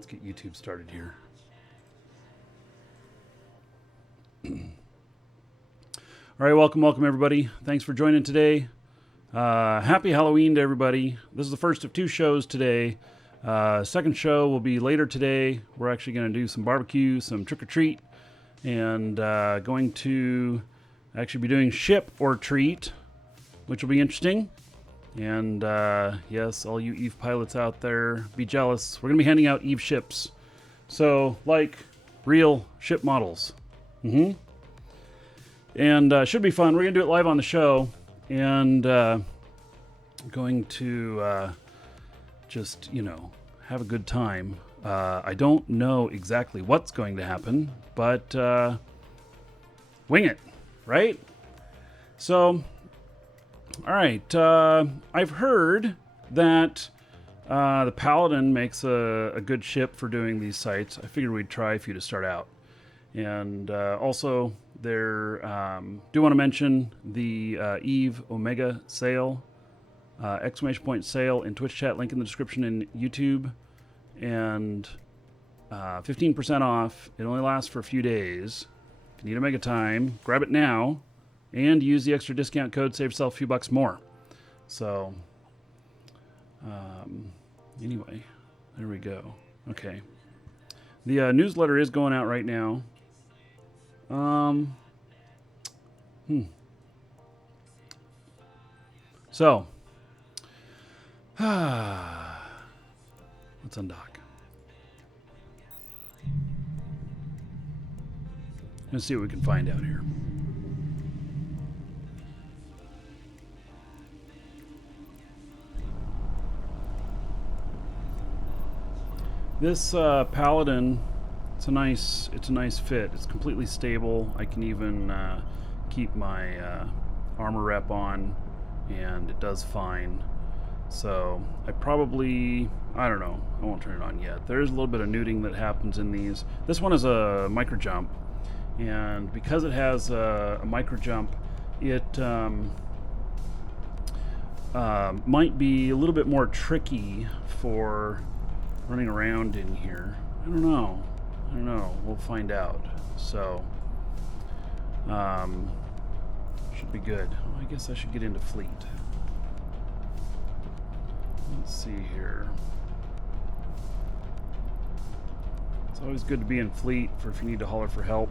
Let's get YouTube started here. All right, welcome everybody. Thanks for joining today. Happy Halloween to everybody. This is the first of two shows today. Second show will be later today. We're actually going to do some barbecue, some trick-or-treat, and going to actually be doing ship or treat, which will be interesting. And yes, all you Eve pilots out there, be jealous. We're going to be handing out Eve ships. So, like real ship models. And should be fun. We're going to do it live on the show. And going to just, have a good time. I don't know exactly what's going to happen, but wing it, right? So, all right. I've heard that the Paladin makes a good ship for doing these sites. I figured we'd try a few to start out. And also, do want to mention the Eve Omega sale, exclamation point sale in Twitch chat, link in the description in YouTube, and 15% off. It only lasts for a few days. If you need Omega time, grab it now, and use the extra discount code, save yourself a few bucks more. So, anyway, there we go. Okay. The newsletter is going out right now. So, let's undock. Let's see what we can find out here. This Paladin, it's a nice fit. It's completely stable. I can even keep my armor rep on, and it does fine. So I don't know. I won't turn it on yet. There's a little bit of nuding that happens in these. This one is a micro jump, and because it has a micro jump, it might be a little bit more tricky for running around in here. I don't know. We'll find out. So, should be good. I guess I should get into fleet. Let's see here. It's always good to be in fleet for if you need to holler for help.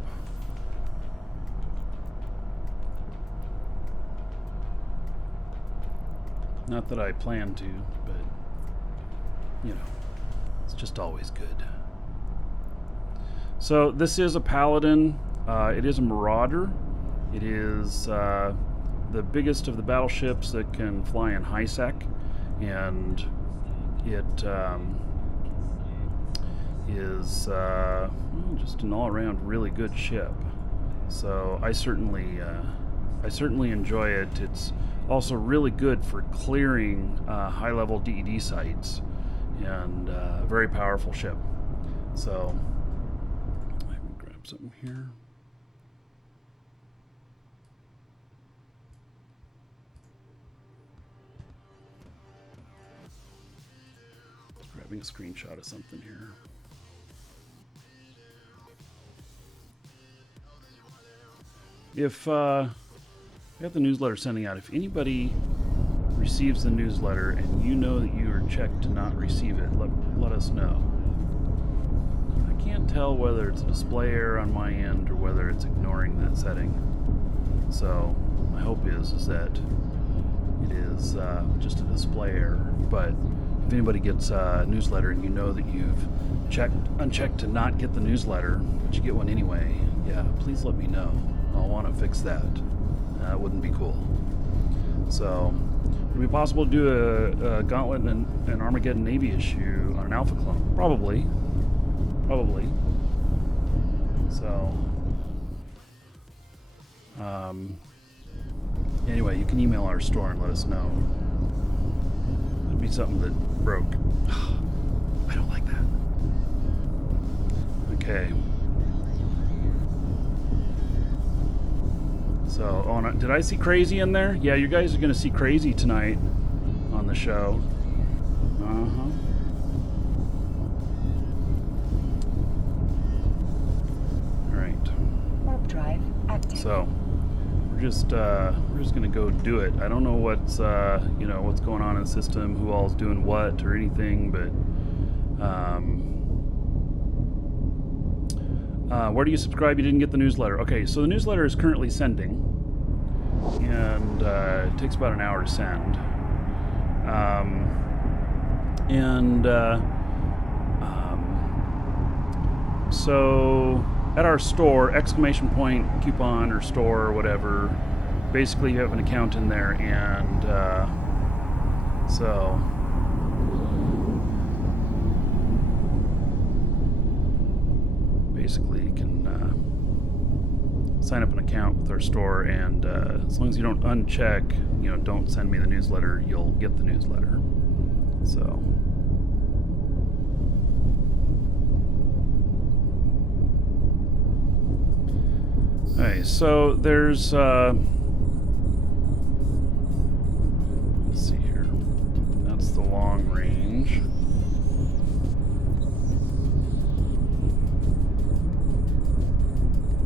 Not that I plan to, but, it's just always good. So this is a Paladin. It is a Marauder. It is the biggest of the battleships that can fly in high sec, and it is just an all-around really good ship. So I certainly enjoy it. It's also really good for clearing high-level DED sites, and a very powerful ship. So I can grab something here. Grabbing a screenshot of something here. If I got the newsletter sending out, if anybody receives the newsletter and you know that you are checked to not receive it, let us know. I can't tell whether it's a display error on my end or whether it's ignoring that setting. So my hope is that it is just a display error. But if anybody gets a newsletter and you know that you've unchecked to not get the newsletter, but you get one anyway, yeah, please let me know. I'll want to fix that. That wouldn't be cool. So, would it be possible to do a Gauntlet and an Armageddon Navy issue on an Alpha clone? Probably. So, anyway, you can email our store and let us know. It'd be something that broke. I don't like that. Okay. So, did I see Crazy in there? Yeah, you guys are going to see Crazy tonight on the show. So we're just gonna go do it. I don't know what's what's going on in the system, who all's doing what or anything, but where do you subscribe? You didn't get the newsletter. Okay, so the newsletter is currently sending, and it takes about an hour to send. So at our store, exclamation point coupon or store or whatever, basically you have an account in there, and so basically you can sign up an account with our store, and as long as you don't uncheck, don't send me the newsletter, you'll get the newsletter. So okay, so there's let's see here, that's the long range.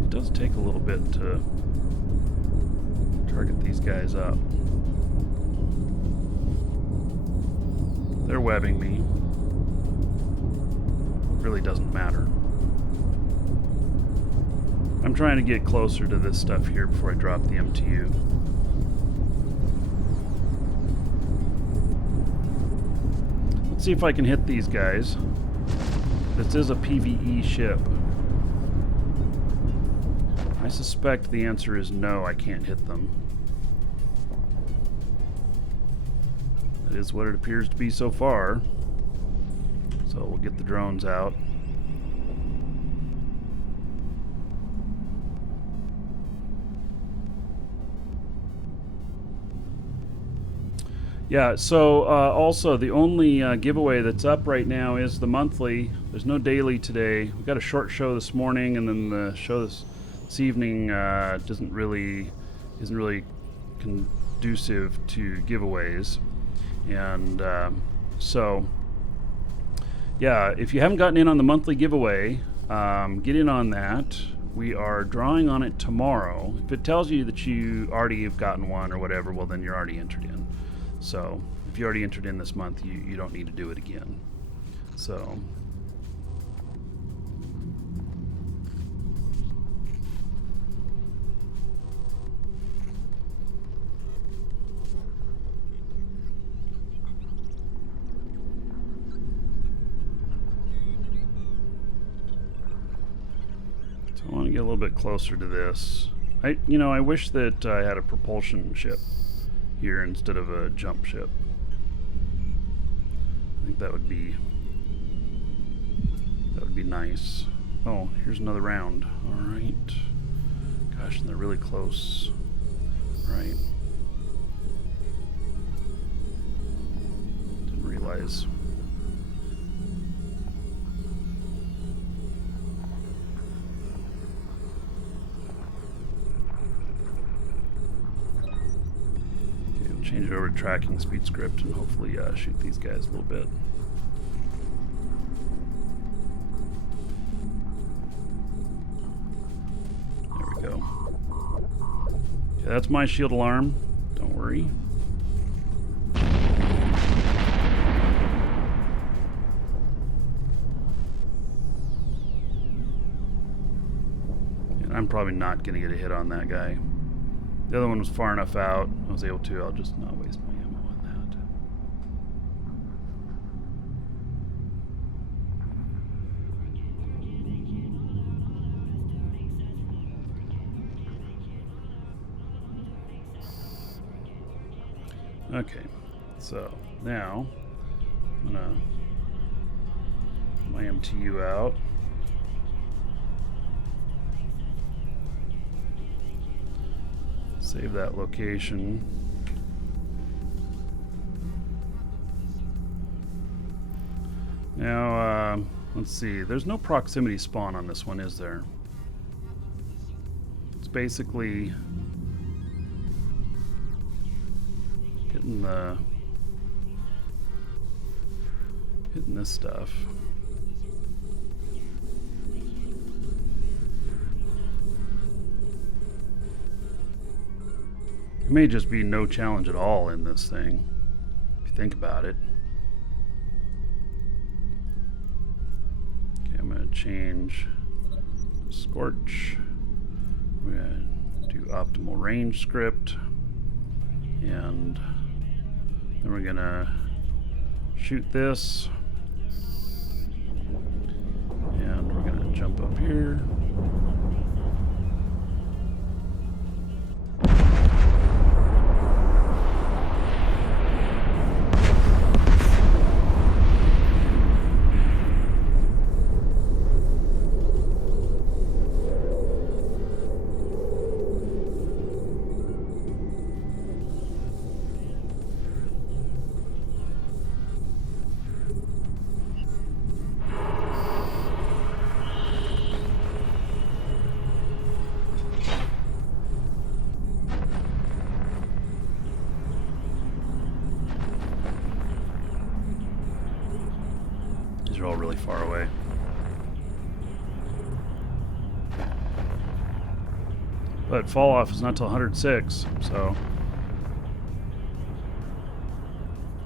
It does take a little bit to target these guys up. They're webbing me. It really doesn't matter. I'm trying to get closer to this stuff here before I drop the MTU. Let's see if I can hit these guys. This is a PvE ship. I suspect the answer is no, I can't hit them. That is what it appears to be so far. So we'll get the drones out. Yeah, so also the only giveaway that's up right now is the monthly. There's no daily today. We got a short show this morning, and then the show this evening isn't really conducive to giveaways. And so yeah, if you haven't gotten in on the monthly giveaway, get in on that. We are drawing on it tomorrow. If it tells you that you already have gotten one or whatever, well, then you're already entered in. So if you already entered in this month, you don't need to do it again. So I want to get a little bit closer to this. I wish that I had a propulsion ship here instead of a jump ship. I think that would be nice. Oh, here's another round. All right. Gosh, and they're really close. All right. Didn't realize. Change it over to tracking speed script and hopefully shoot these guys a little bit. There we go. Okay, that's my shield alarm. Don't worry. And I'm probably not going to get a hit on that guy. The other one was far enough out. I was able to. I'll just not waste my ammo on that. Okay, so now I'm gonna put my MTU out. Save that location. Now, let's see. There's no proximity spawn on this one, is there? It's basically hitting this stuff. may just be no challenge at all in this thing, if you think about it. Okay, I'm going to change Scorch. We're going to do optimal range script. And then we're going to shoot this. And we're going to jump up here. These are all really far away. But fall off is not till 106, so.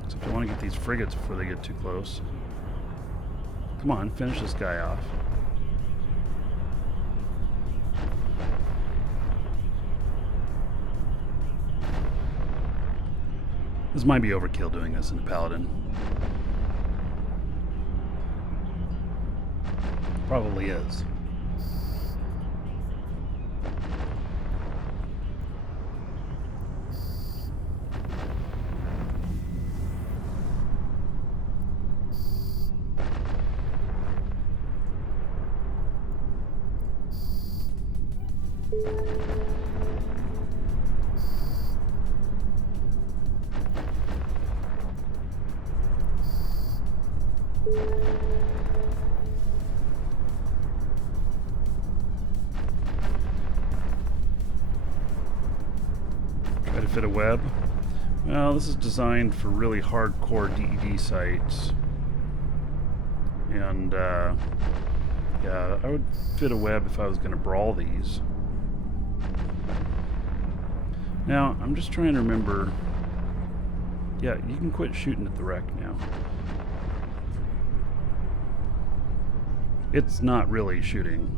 Except I want to get these frigates before they get too close. Come on, finish this guy off. This might be overkill doing this in a Paladin. Probably is. Try to fit a web. Well, this is designed for really hardcore DED sites. And, yeah, I would fit a web if I was going to brawl these. Now, I'm just trying to remember. Yeah, you can quit shooting at the wreck now. It's not really shooting.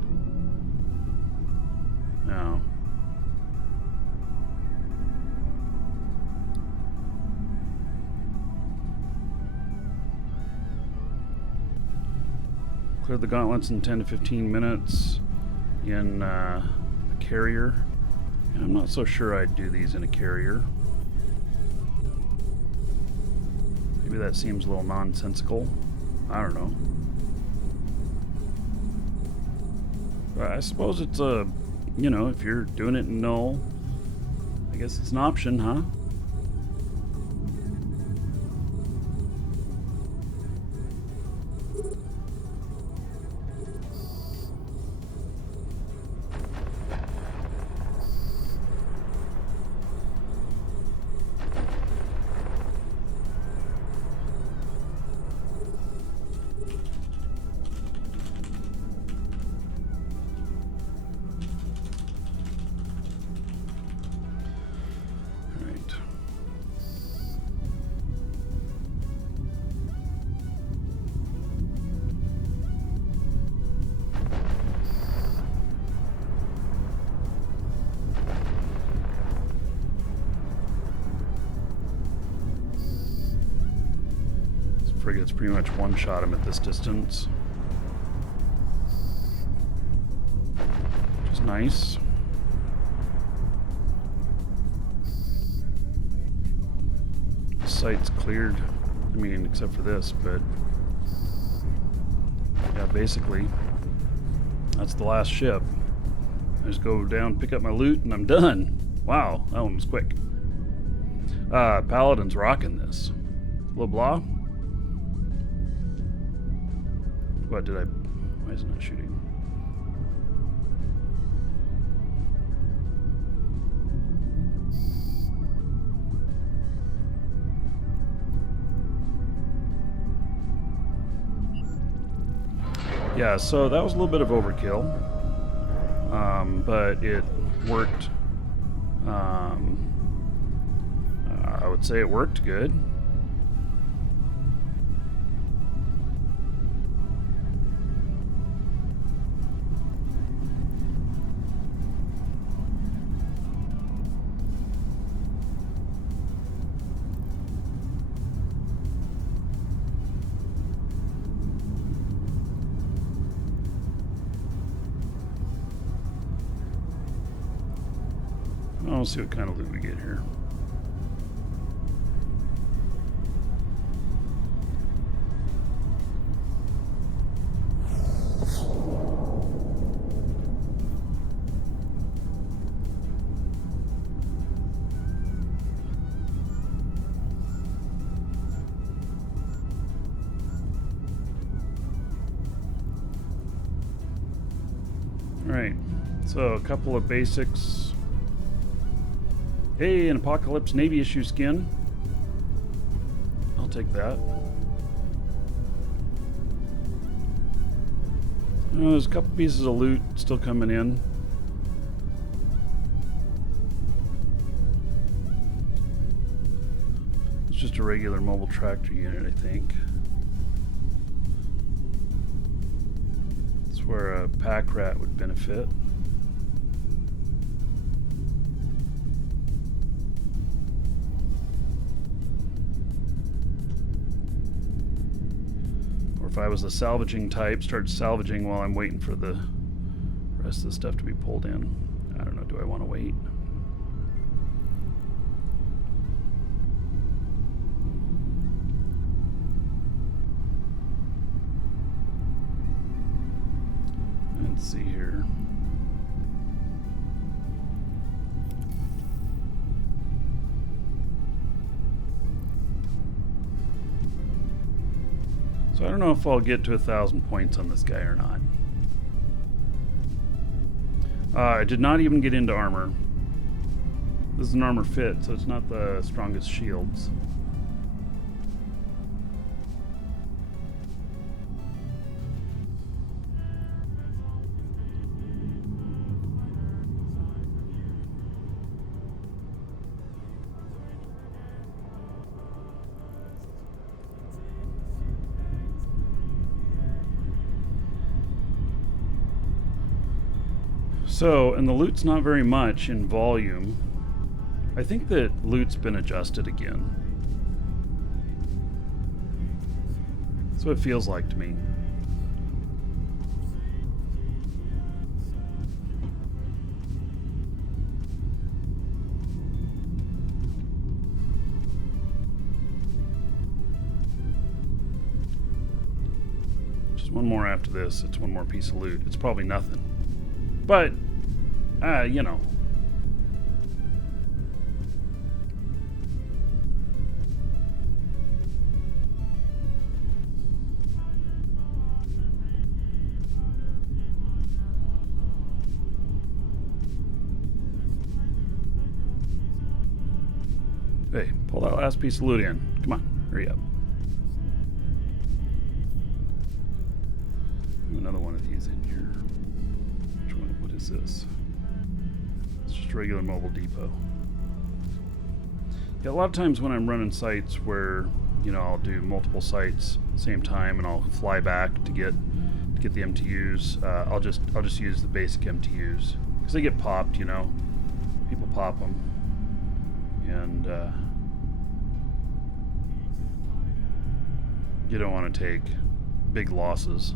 No. Clear the gauntlets in 10 to 15 minutes in a carrier. And I'm not so sure I'd do these in a carrier. Maybe that seems a little nonsensical. I don't know. But I suppose it's a, you know, if you're doing it in Null, I guess it's an option, huh? Frigates pretty much one-shot him at this distance. Which is nice. The site's cleared. I mean, except for this, but yeah, basically that's the last ship. I just go down, pick up my loot, and I'm done. Wow, that one was quick. Paladin's rocking this. LeBlanc? What did I... Why isn't it shooting? Yeah, so that was a little bit of overkill. But it worked I would say it worked good. We'll see what kind of loot we get here. All right, so a couple of basics. Hey, an Apocalypse Navy issue skin. I'll take that. There's a couple pieces of loot still coming in. It's just a regular mobile tractor unit, I think. It's where a pack rat would benefit. If I was the salvaging type, start salvaging while I'm waiting for the rest of the stuff to be pulled in. I don't know, do I want to wait? Let's see here. So I don't know if I'll get to 1,000 points on this guy or not. I did not even get into armor. This is an armor fit, so it's not the strongest shields. So, and the loot's not very much in volume. I think that loot's been adjusted again. That's what it feels like to me. Just one more after this. It's one more piece of loot. It's probably nothing. But, you know. Hey, pull that last piece of loot in. Come on, hurry up. Do another one of these in here. Which one? What is this? It's just a regular mobile depot. Yeah, a lot of times when I'm running sites where, you know, I'll do multiple sites at the same time and I'll fly back to get the MTUs. I'll just use the basic MTUs because they get popped, you know. People pop them. And you don't want to take big losses.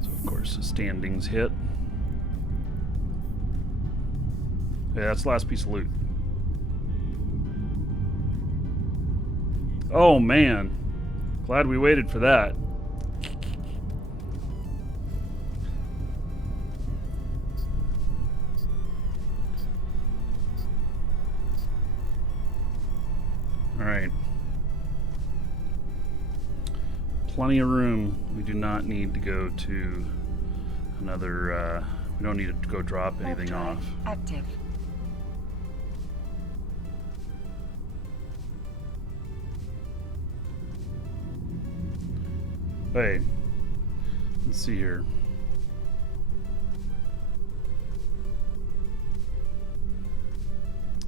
So of course the standings hit. Yeah, that's the last piece of loot. Oh man, glad we waited for that. All right. Plenty of room. We do not need to go to another, we don't need to go drop anything off. Active. hey, let's see here.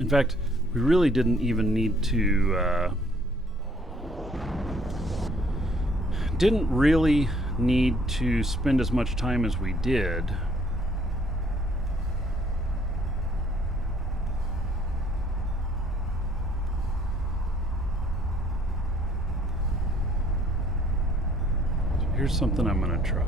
In fact, we really didn't even need to, didn't really need to spend as much time as we did. So here's something I'm going to try.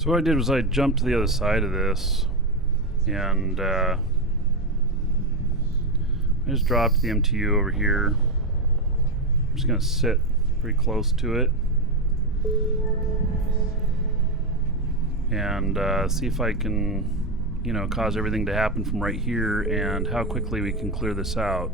So what I did was I jumped to the other side of this, and I just dropped the MTU over here. I'm just going to sit pretty close to it and see if I can, you know, cause everything to happen from right here and how quickly we can clear this out.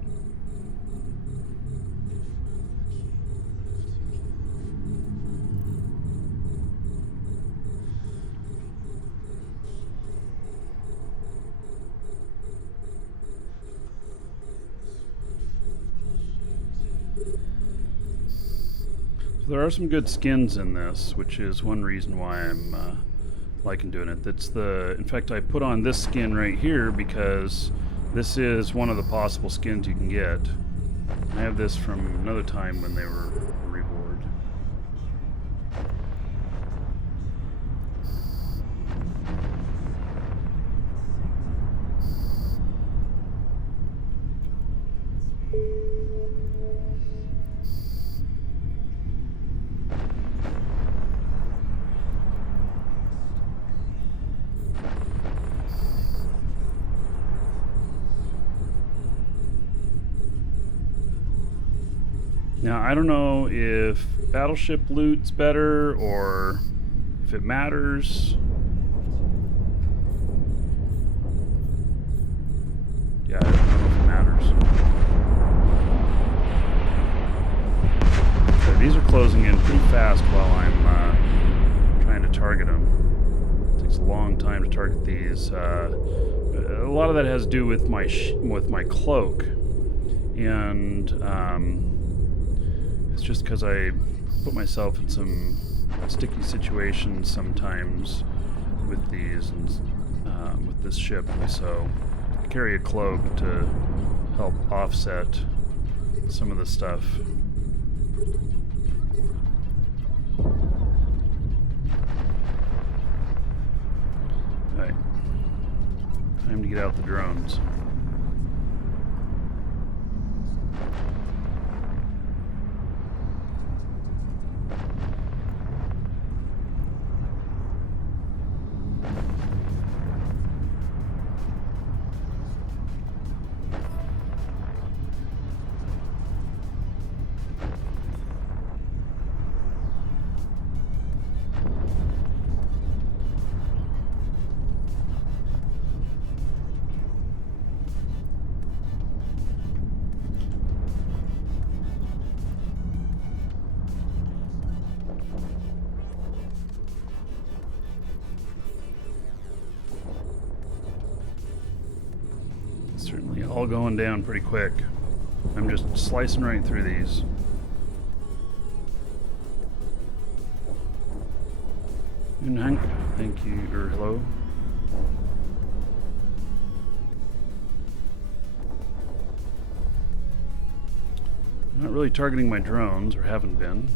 There are some good skins in this, which is one reason why I'm liking doing it. That's in fact, I put on this skin right here because this is one of the possible skins you can get. I have this from another time when they were reward. Now, I don't know if battleship loot's better or if it matters. Yeah, I don't know if it matters. Okay, these are closing in pretty fast while I'm trying to target them. It takes a long time to target these. A lot of that has to do with my cloak, and it's just because I put myself in some sticky situations sometimes with these and with this ship, and so I carry a cloak to help offset some of the stuff. Alright, time to get out the drones. Certainly all going down pretty quick. I'm just slicing right through these. And Hank, thank you, or hello. I'm not really targeting my drones, or haven't been.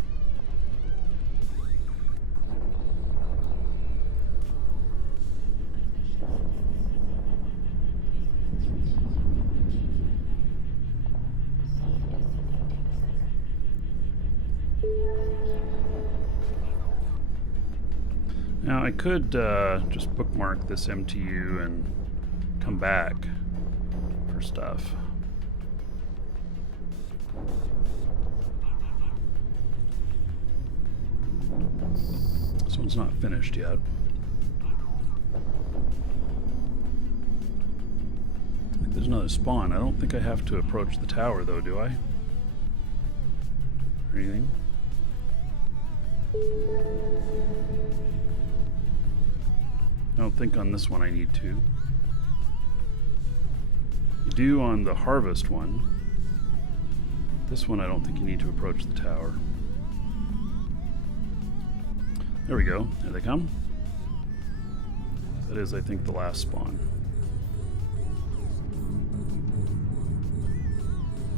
Now I could just bookmark this MTU and come back for stuff. This one's not finished yet. I think there's another spawn. I don't think I have to approach the tower though, do I? Or anything? I don't think on this one I need to. You do on the harvest one. This one I don't think you need to approach the tower. There we go. There they come. That is, I think, the last spawn.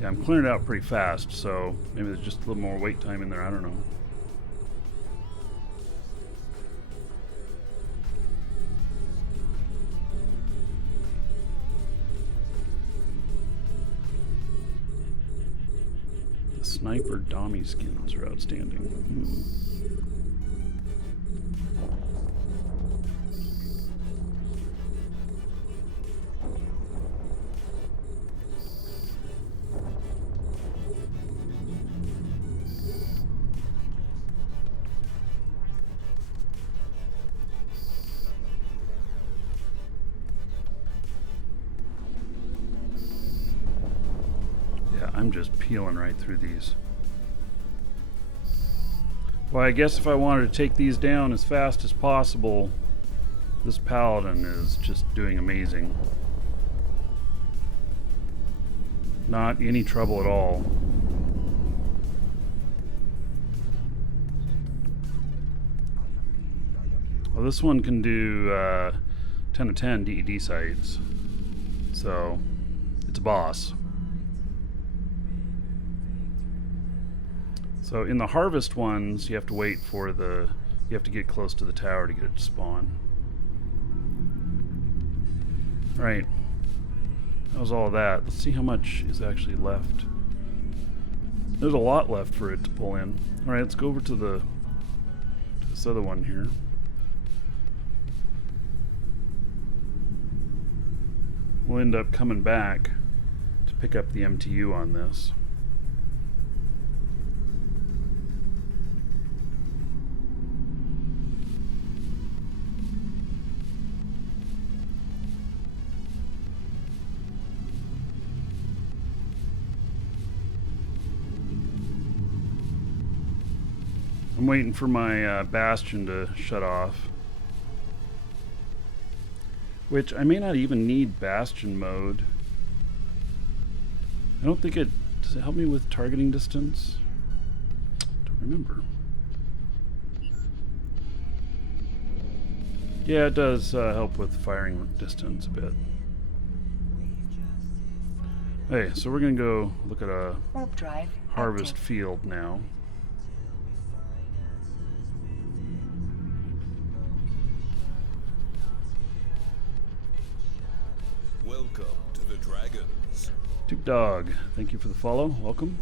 Yeah, I'm clearing it out pretty fast, so maybe there's just a little more wait time in there. I don't know. The sniper dummy skins are outstanding. I'm just peeling right through these. Well, I guess if I wanted to take these down as fast as possible, this paladin is just doing amazing. Not any trouble at all. Well, this one can do 10 to 10 DED sites, so it's a boss. So in the harvest ones, you have to wait for you have to get close to the tower to get it to spawn. Right. That was all of that. Let's see how much is actually left. There's a lot left for it to pull in. Alright, let's go over to this other one here. We'll end up coming back to pick up the MTU on this. I'm waiting for my bastion to shut off. Which I may not even need bastion mode. I don't think does it help me with targeting distance? Don't remember. Yeah, it does help with firing distance a bit. Hey, so we're gonna go look at a harvest field now. Welcome to the Dragons. Duke Dog, thank you for the follow. Welcome.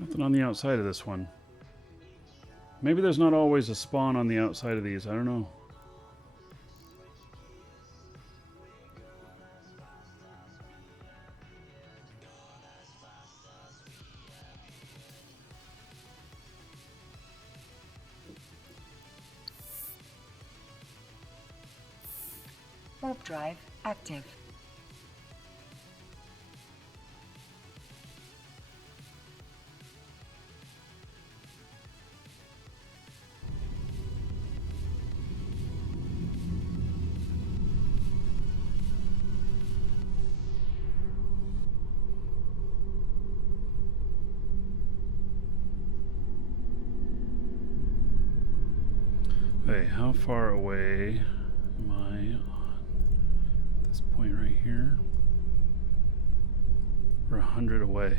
Nothing on the outside of this one. Maybe there's not always a spawn on the outside of these. I don't know. Warp drive active. Okay, how far away am I on this point right here? We're 100 away.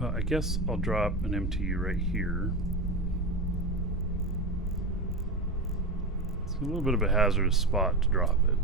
Well, I guess I'll drop an MTU right here. It's a little bit of a hazardous spot to drop it.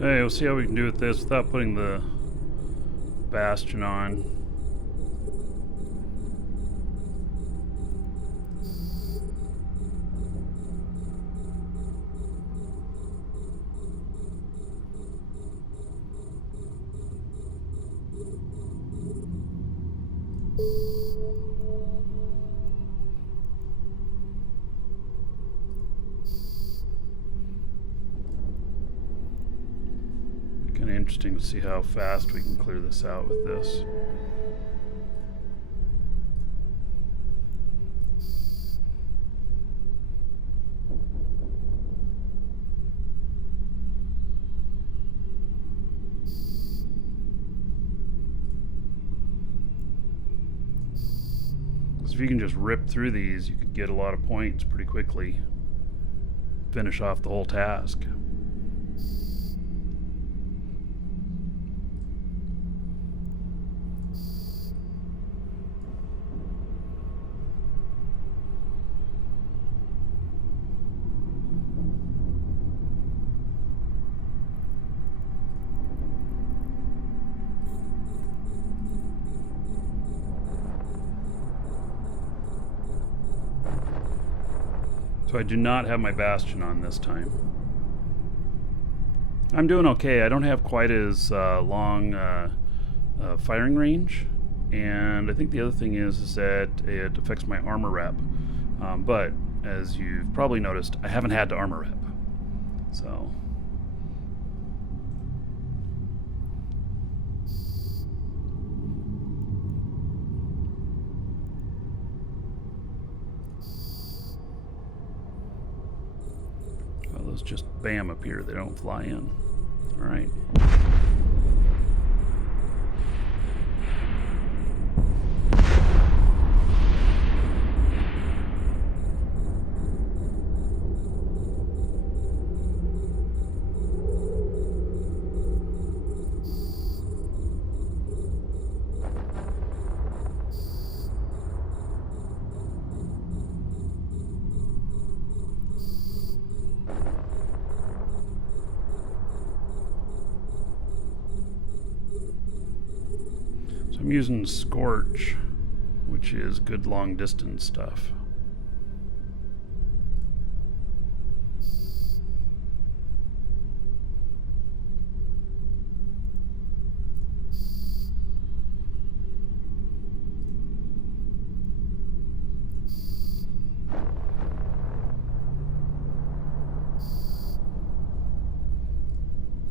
Hey, we'll see how we can do with this without putting the bastion on. Kind of interesting to see how fast we can clear this out with this. Because if you can just rip through these, you could get a lot of points pretty quickly. Finish off the whole task. So I do not have my bastion on this time. I'm doing okay. I don't have quite as long firing range, and I think the other thing is that it affects my armor rep. But as you've probably noticed, I haven't had to armor rep. So those just bam appear, they don't fly in. All right. I'm using Scorch, which is good long distance stuff.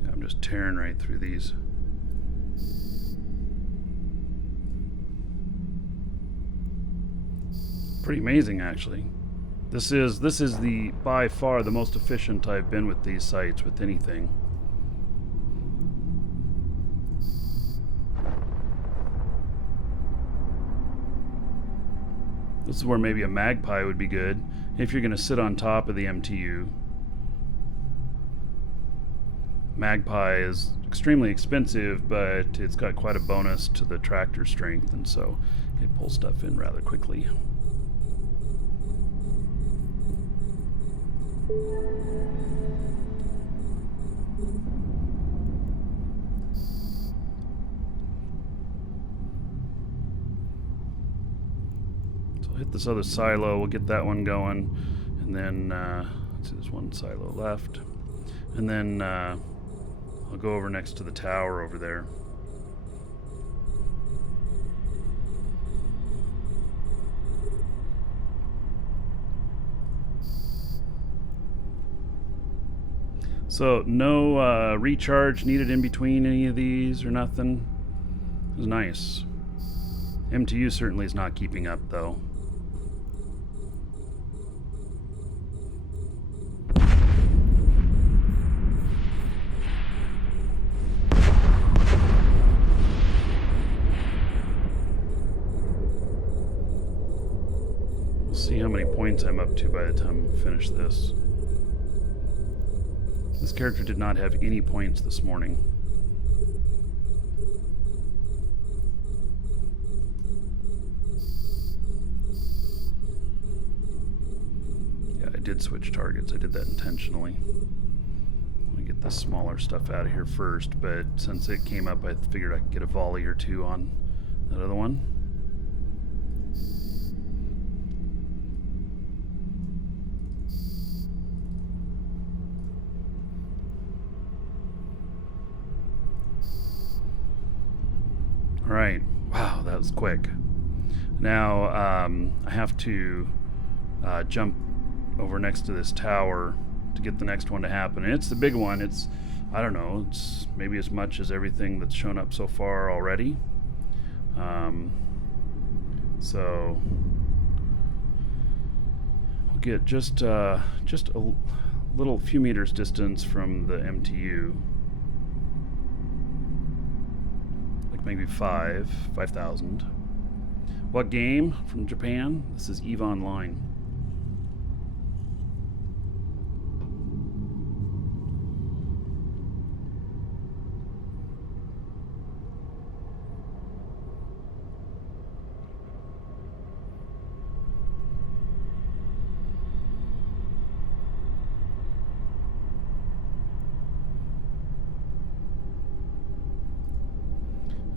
Yeah, I'm just tearing right through these. Pretty amazing, actually. This is the by far the most efficient I've been with these sites with anything. This is where maybe a Magpie would be good if you're going to sit on top of the MTU. Magpie is extremely expensive, but it's got quite a bonus to the tractor strength, and so it pulls stuff in rather quickly. So I'll hit this other silo, we'll get that one going, and then let's see, there's one silo left, and then I'll go over next to the tower over there. So no recharge needed in between any of these or nothing. It was nice. MTU certainly is not keeping up though. We'll see how many points I'm up to by the time we finish this. This character did not have any points this morning. Yeah, I did switch targets. I did that intentionally. Let me get the smaller stuff out of here first, but since it came up, I figured I could get a volley or two on that other one. All right. Wow, that was quick. Now I have to jump over next to this tower to get the next one to happen. And it's the big one. It's, I don't know, it's maybe as much as everything that's shown up so far already. So we'll get just a little few meters distance from the MTU. Maybe 5,000. What game from Japan? This is EVE Online.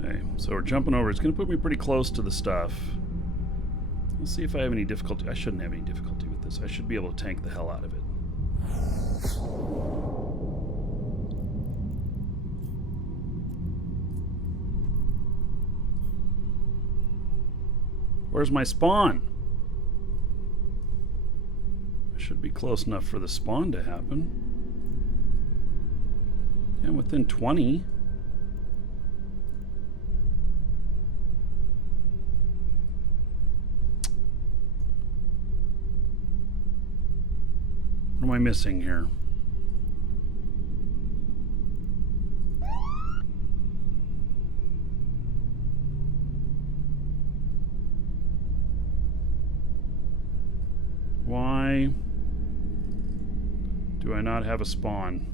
Okay, so we're jumping over. It's going to put me pretty close to the stuff. Let's see if I have any difficulty. I shouldn't have any difficulty with this. I should be able to tank the hell out of it. Where's my spawn? I should be close enough for the spawn to happen. And within 20. What am I missing here? Why do I not have a spawn?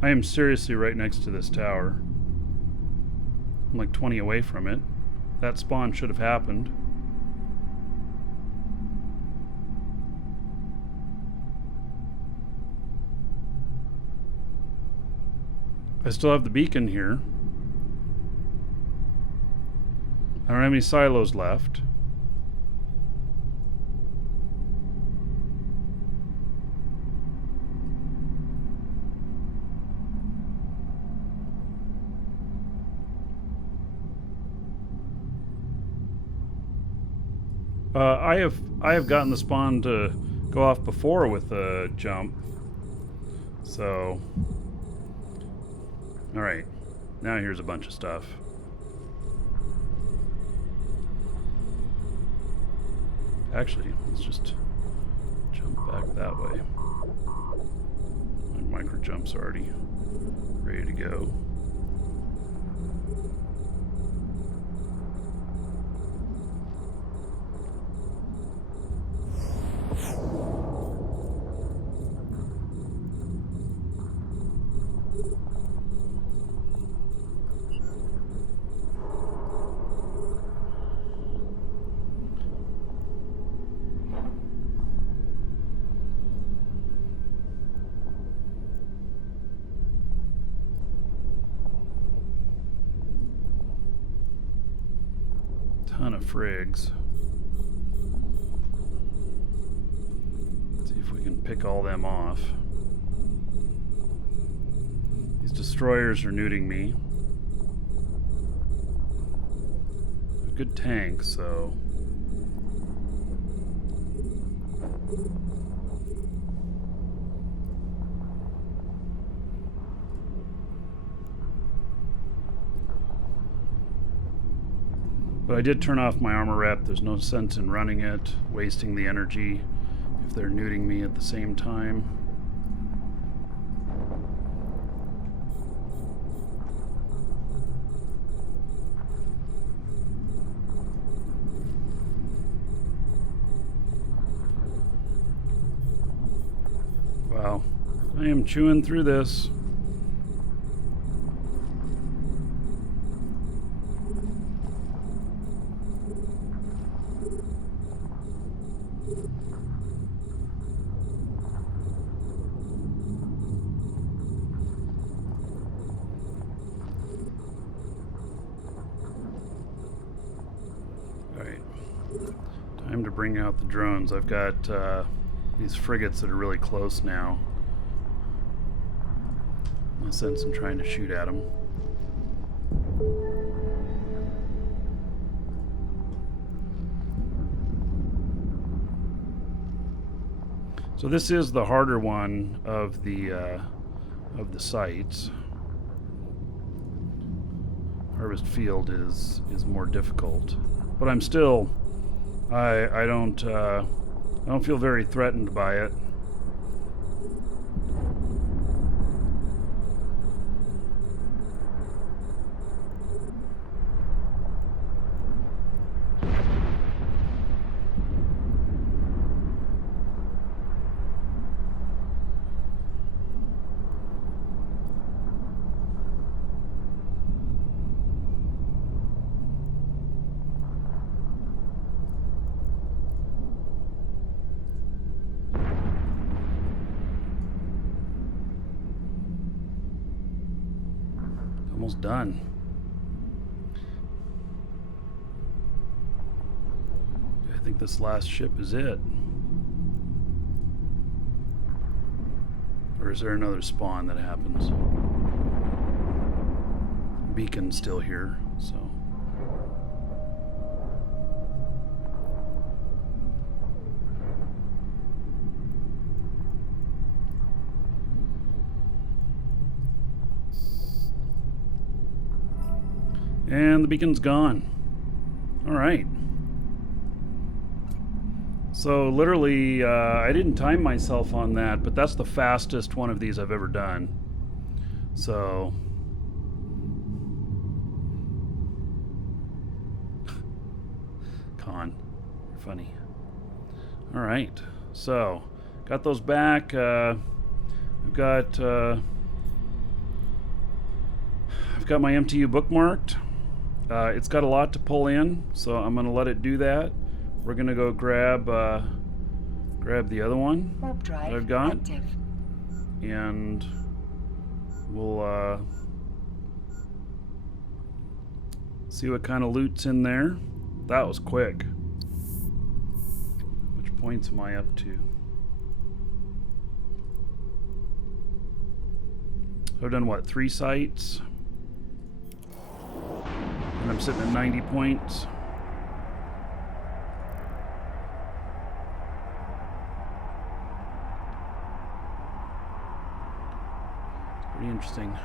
I am seriously right next to this tower. I'm like 20 away from it. That spawn should have happened. I still have the beacon here. I don't have any silos left. I have gotten the spawn to go off before with a jump. So, all right. Now here's a bunch of stuff. Actually, let's just jump back that way. My micro jump's already ready to go. Ton of frigs. Let's see if we can pick all them off. These destroyers are nuding me. They're good tanks, so. But I did turn off my armor rep. There's no sense in running it, wasting the energy if they're nuding me at the same time. Wow, I am chewing through this. Time to bring out the drones. I've got these frigates that are really close now. No sense in trying to shoot at them. So this is the harder one of the sites. Harvest Field is more difficult, but I'm still I don't feel very threatened by it. Almost done. I think this last ship is it. Or is there another spawn that happens? Beacon's still here, so. And the beacon's gone. All right. So literally, I didn't time myself on that, but that's the fastest one of these I've ever done. So. Con. You're funny. All right. So, got those back. I've got my MTU bookmarked. It's got a lot to pull in, so I'm going to let it do that. We're going to go grab the other one Warp drive that I've got, active. and we'll see what kind of loot's in there. That was quick. Which points am I up to? I've done what, 3 sites? And I'm sitting at 90 points. Pretty interesting.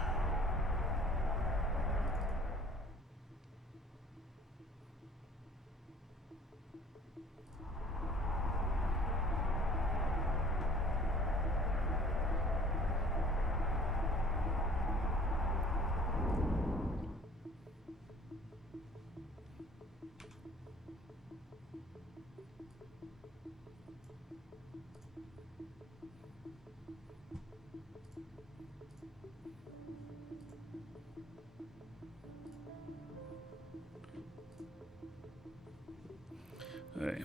Okay,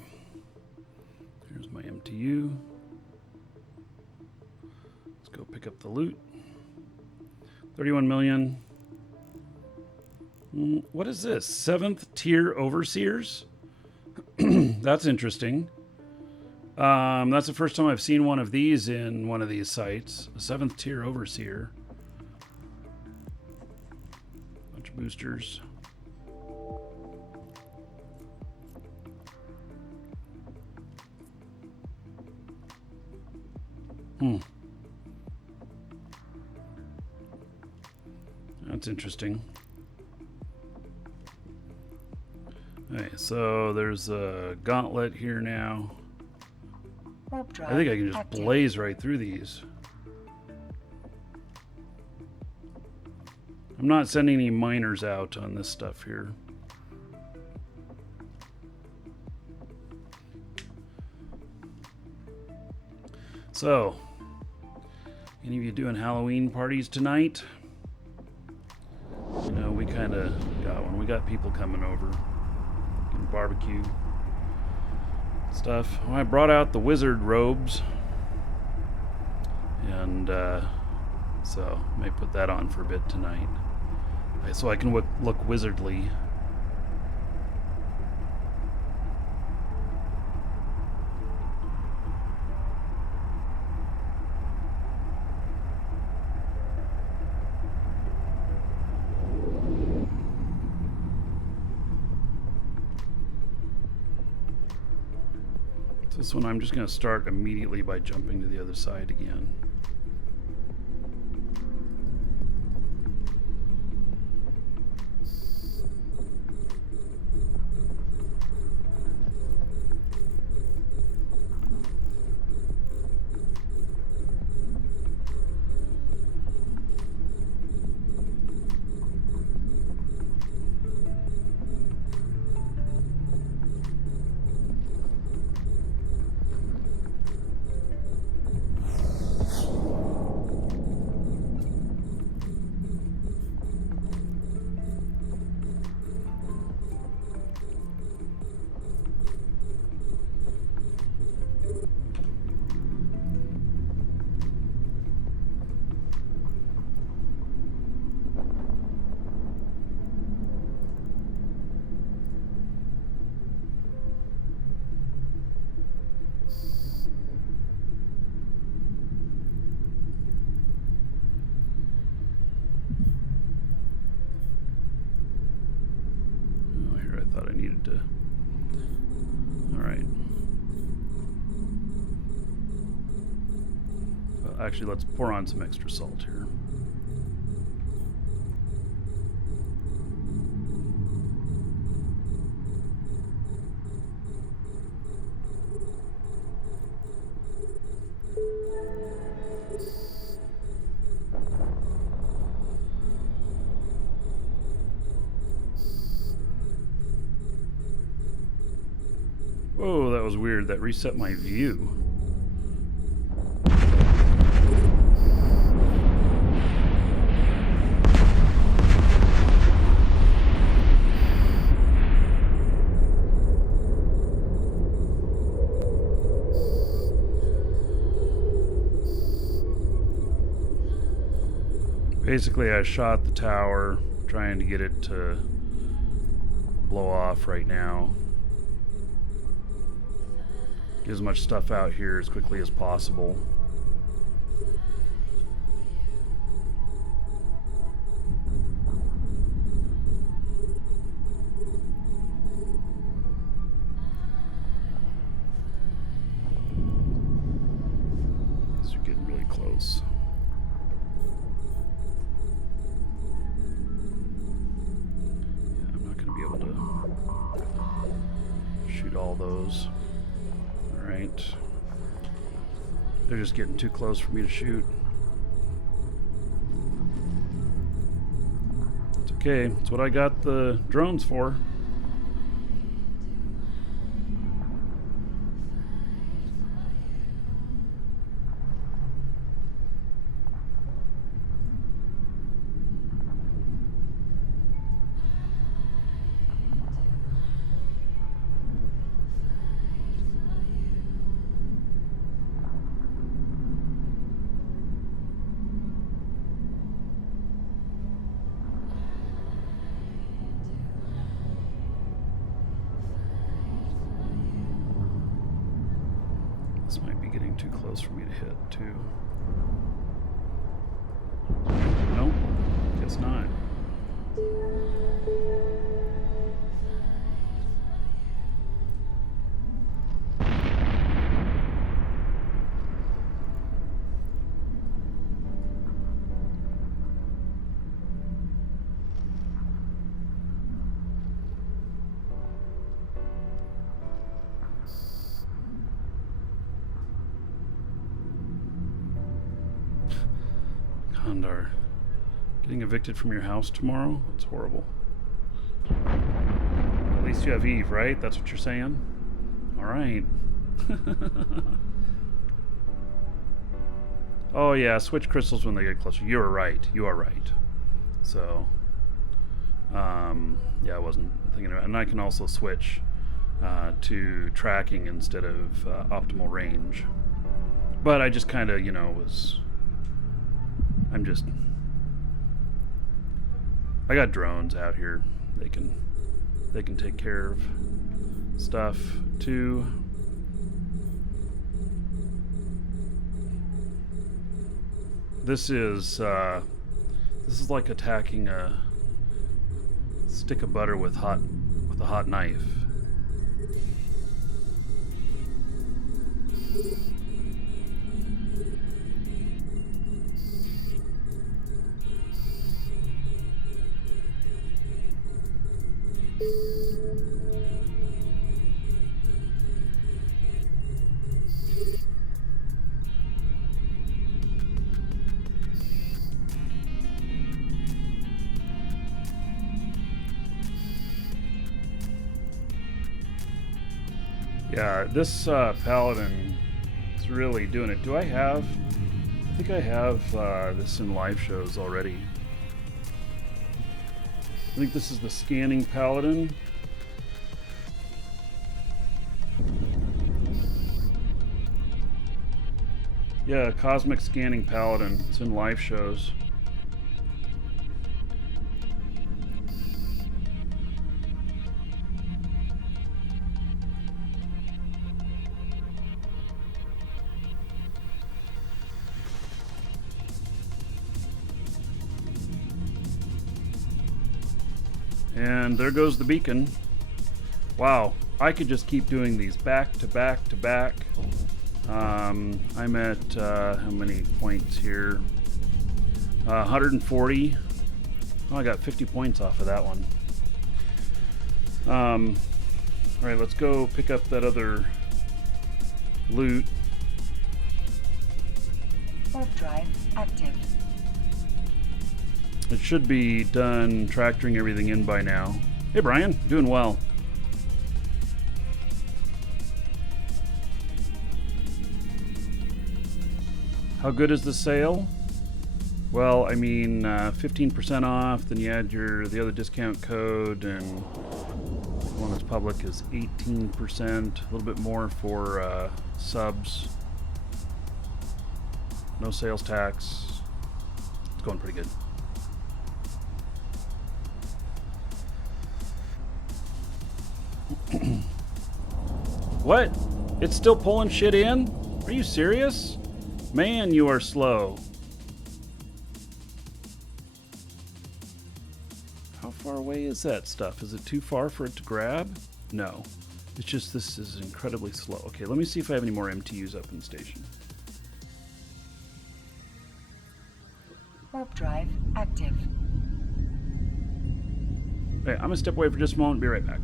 here's my MTU. Let's go pick up the loot. 31 million. What is this? 7th tier overseers? That's interesting. That's the first time I've seen one of these in one of these sites. A 7th tier overseer. Bunch of boosters. That's interesting. Okay, so there's a gauntlet here now. I think I can just blaze right through these. I'm not sending any miners out on this stuff here. So, any of you doing Halloween parties tonight? You know, we kind of got one. We got people coming over. Can barbecue stuff. Well, I brought out the wizard robes. And so I may put that on for a bit tonight. So I can look wizardly. This one I'm just going to start immediately by jumping to the other side again. Actually, let's pour on some extra salt here. Whoa, that was weird. That reset my view. Basically, I shot the tower, trying to get it to blow off right now. Get as much stuff out here as quickly as possible. These are getting really close. those. Alright. They're just getting too close for me to shoot. It's okay. It's what I got the drones for. This might be getting too close for me to hit, too. Nope, guess not. Condar, getting evicted from your house tomorrow? That's horrible. At least you have Eve, right? That's what you're saying? Alright. Oh yeah, switch crystals when they get closer. You are right. You are right. So, yeah, I wasn't thinking about it. And I can also switch to tracking instead of optimal range. But I just kind of, I got drones out here. They can take care of stuff too. This is like attacking a stick of butter with a hot knife. Yeah, this paladin is really doing it. I think I have this in live shows already. I think this is the scanning paladin. Yeah, cosmic scanning paladin. It's in live shows. And there goes the beacon. Wow, I could just keep doing these back to back to back. I'm at how many points here? 140. Oh, I got 50 points off of that one. All right, let's go pick up that other loot. Warp drive active. It should be done tractoring everything in by now. Hey Brian, doing well. How good is the sale? Well, I mean, 15% off, then you add the other discount code, and the one that's public is 18%, a little bit more for subs. No sales tax. It's going pretty good. What? It's still pulling shit in? Are you serious? Man, you are slow. How far away is that stuff? Is it too far for it to grab? No. It's just this is incredibly slow. Okay, let me see if I have any more MTUs up in the station. Warp drive active. Okay, I'm gonna step away for just a moment and be right back.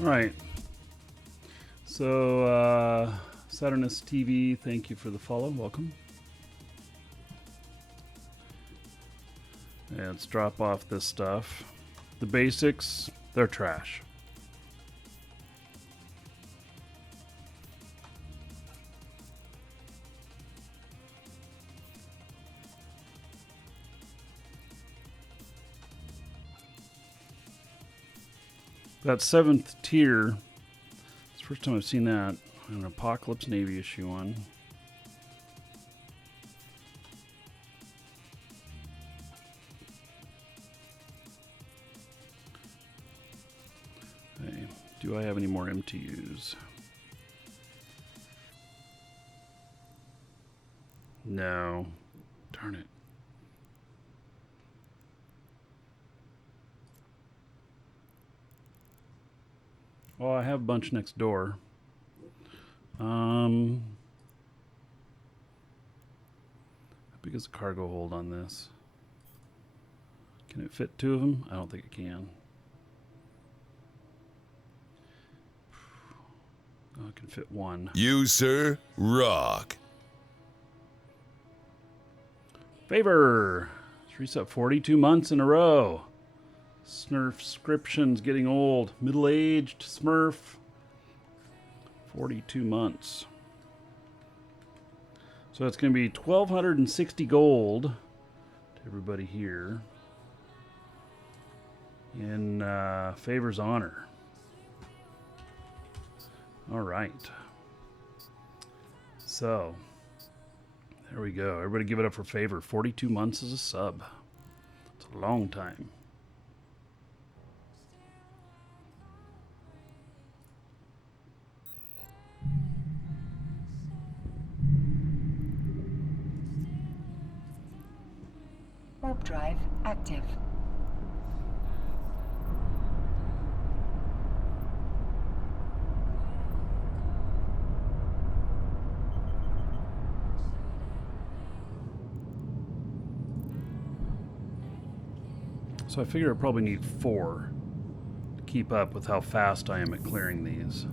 All right. So, Saturnus TV, thank you for the follow. Welcome. Yeah, let's drop off this stuff. The basics, they're trash. That 7th tier, it's the first time I've seen that. An Apocalypse Navy issue one. Okay, do I have any more MTUs? No. Darn it. Well, I have a bunch next door. How big is the cargo hold on this? Can it fit 2 of them? I don't think it can. Oh, it can fit 1. You, sir, rock. Favor! It's reset 42 months in a row. Smurfscription's getting old. Middle-aged Smurf. 42 months. So it's going to be 1,260 gold to everybody here in Favor's honor. All right. So there we go. Everybody give it up for Favor. 42 months as a sub. It's a long time. Warp drive active. So I figure I probably need 4 to keep up with how fast I am at clearing these.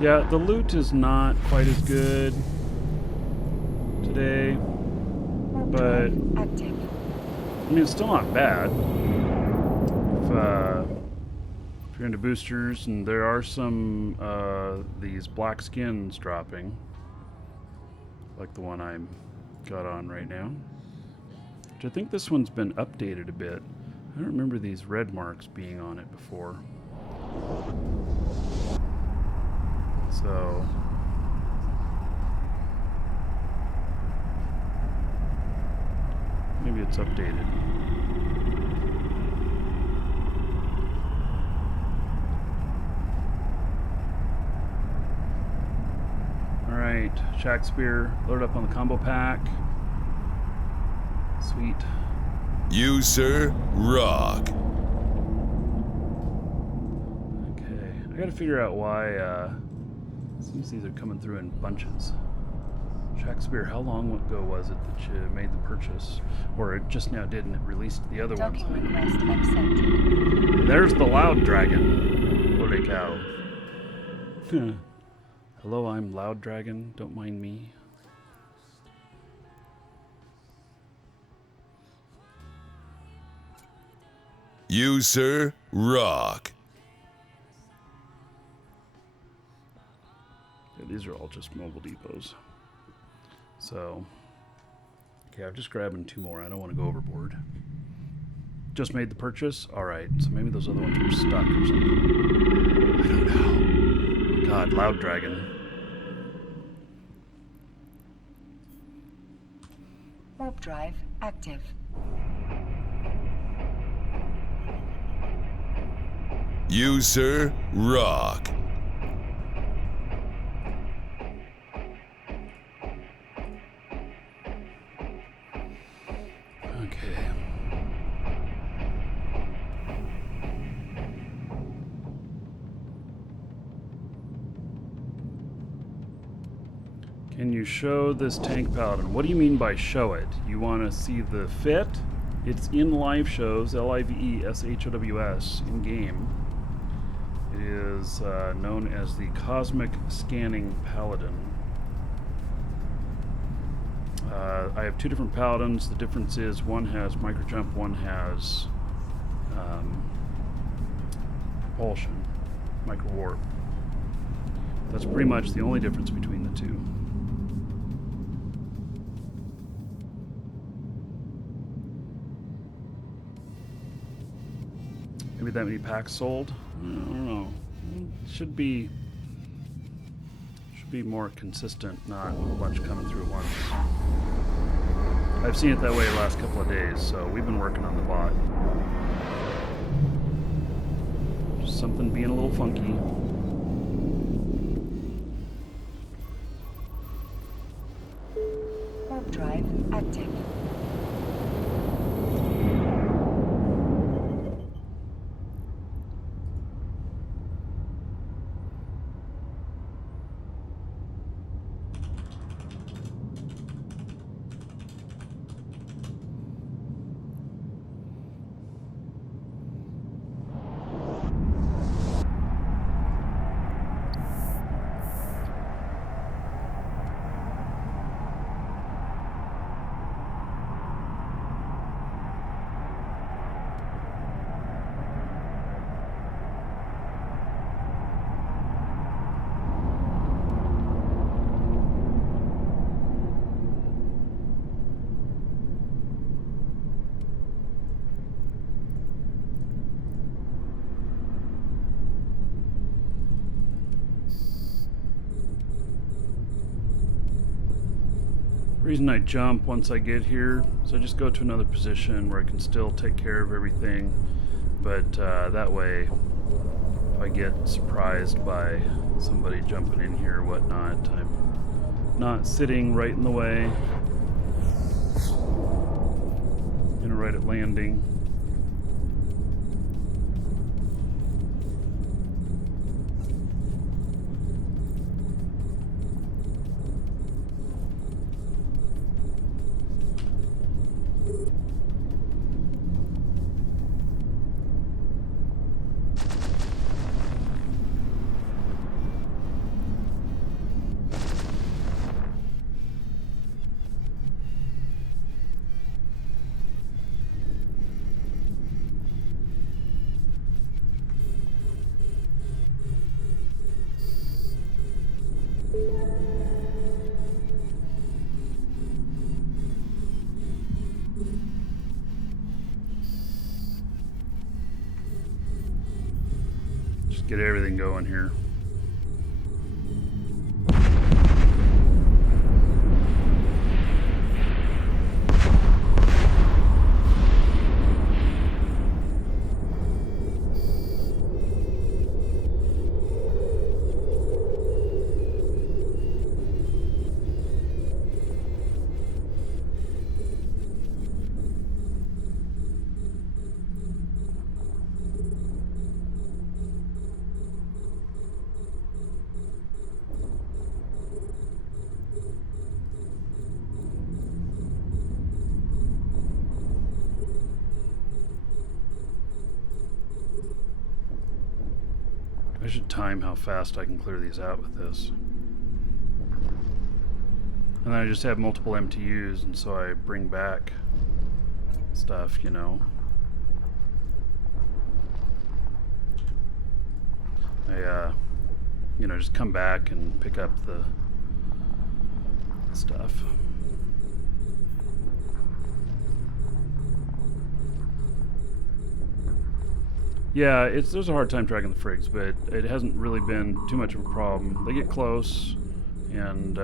Yeah, the loot is not quite as good today, Warp but drive active. I mean, it's still not bad. If you're into boosters, and there are some these black skins dropping, like the one I got on right now. Which I think this one's been updated a bit. I don't remember these red marks being on it before. So maybe it's updated. Alright, Shakespeare, load up on the combo pack. Sweet. You, sir, rock. Okay, I gotta figure out why seems these are coming through in bunches. Shakespeare, how long ago was it that you made the purchase? Or it just now did and it released the other ones? Docking request accepted. There's the Loud Dragon. Holy cow. Hello, I'm Loud Dragon. Don't mind me. You, sir, rock. Yeah, these are all just mobile depots. So, okay, I'm just grabbing 2 more. I don't want to go overboard. Just made the purchase? Alright, so maybe those other ones were stuck or something. I don't know. God, Loud Dragon. Warp drive active. You, sir, rock. Okay. Can you show this tank paladin? What do you mean by show it? You want to see the fit? It's in live shows, LIVESHOWS, in game. It is known as the Cosmic Scanning Paladin. I have two different paladins. The difference is one has microjump, one has propulsion, micro warp. That's pretty much the only difference between the two. Maybe that many packs sold? I don't know. Should be more consistent, not a bunch coming through at once. I've seen it that way the last couple of days, so we've been working on the bot. Just something being a little funky. Warp drive active. The reason I jump once I get here is I just go to another position where I can still take care of everything, but that way if I get surprised by somebody jumping in here or whatnot, I'm not sitting right in the way, right at landing. Get everything going here. I should time how fast I can clear these out with this. And then I just have multiple MTUs, and so I bring back stuff, you know. I, just come back and pick up the stuff. Yeah, there's a hard time tracking the frigs, but it hasn't really been too much of a problem. They get close, and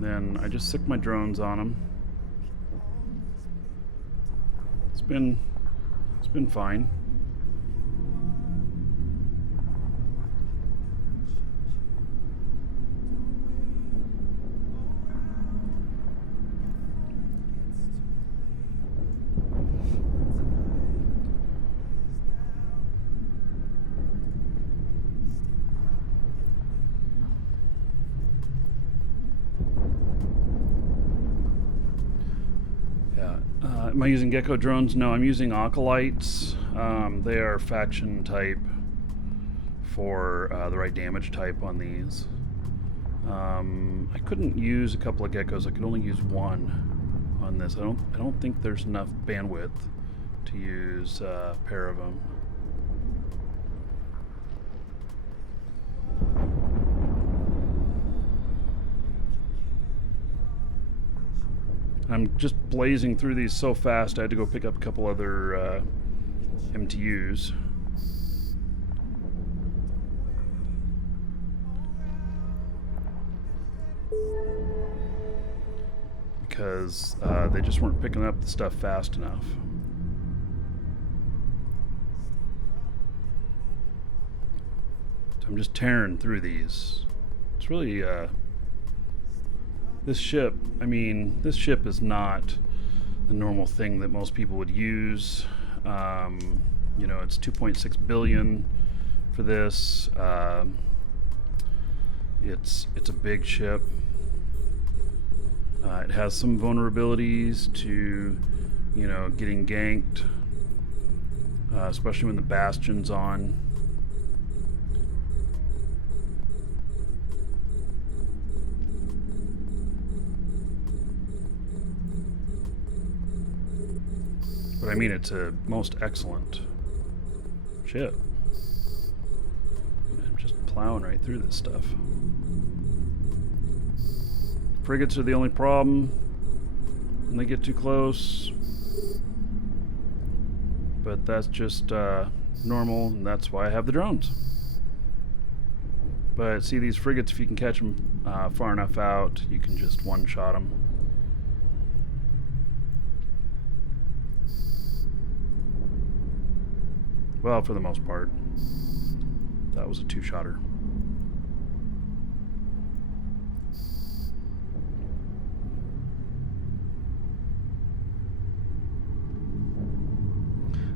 then I just sick my drones on them. It's been fine. Am I using gecko drones? No, I'm using acolytes. They are faction type for the right damage type on these. I couldn't use a couple of geckos. I could only use one on this. I don't think there's enough bandwidth to use a pair of them. I'm just blazing through these so fast, I had to go pick up a couple other MTUs. Because they just weren't picking up the stuff fast enough. So I'm just tearing through these. It's really... this ship, I mean, this ship is not the normal thing that most people would use. You know, it's 2.6 billion for this. It's a big ship. It has some vulnerabilities to, you know, getting ganked, especially when the bastion's on. But I mean, it's a most excellent ship. I'm just plowing right through this stuff. Frigates are the only problem when they get too close. But that's just normal, and that's why I have the drones. But see, these frigates, if you can catch them far enough out, you can just one-shot them. Well, for the most part. That was a two-shotter.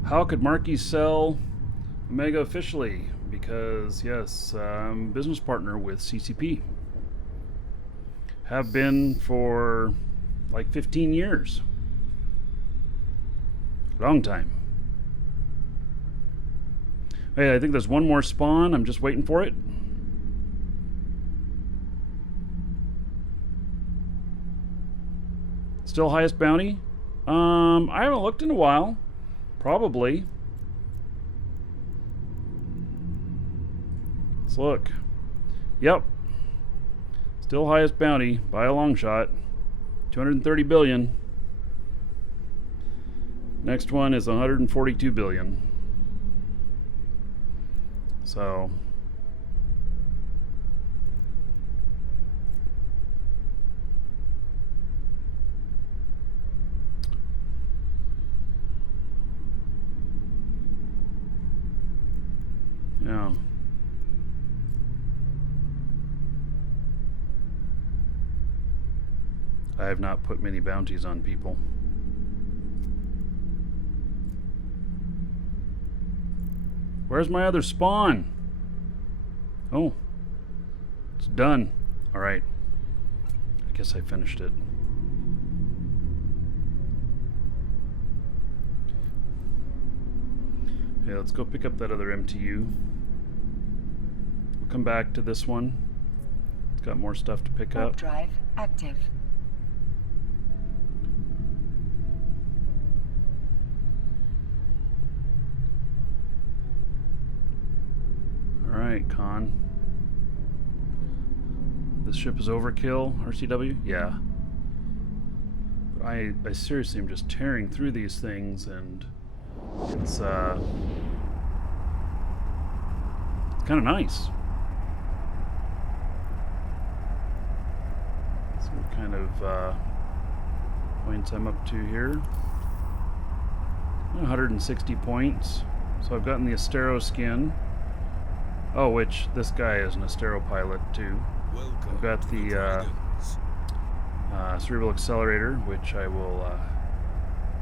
How could Markee sell Omega officially? Because, yes, I'm a business partner with CCP. Have been for like 15 years. Long time. Hey, I think there's one more spawn. I'm just waiting for it. Still highest bounty? I haven't looked in a while. Probably. Let's look. Yep. Still highest bounty by a long shot. 230 billion. Next one is 142 billion. So yeah. I have not put many bounties on people. Where's my other spawn? Oh, it's done. All right. I guess I finished it. Okay, let's go pick up that other MTU. We'll come back to this one. It's got more stuff to pick Warp up. drive active. Alright, Con. This ship is overkill, RCW? Yeah. But I seriously am just tearing through these things, and it's kind of nice. So what kind of points I'm up to here? 160 points. So I've gotten the Astero skin. Oh, which this guy is an Astero pilot too. I've got the cerebral accelerator, which I will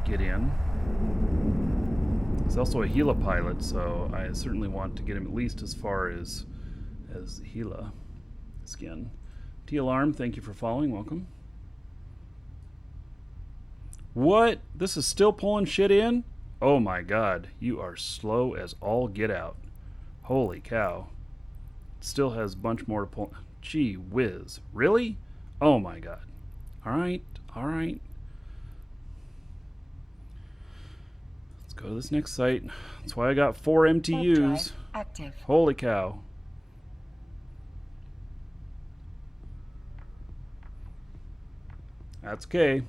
get in. He's also a Gila pilot, so I certainly want to get him at least as far as Gila skin. T-Alarm, thank you for following. Welcome. What? This is still pulling shit in? Oh my god, you are slow as all get out. Holy cow. Still has a bunch more to pull. Gee whiz. Really? Oh my god. Alright, alright. Let's go to this next site. That's why I got 4 Warp MTUs. drive active. Holy cow. That's okay.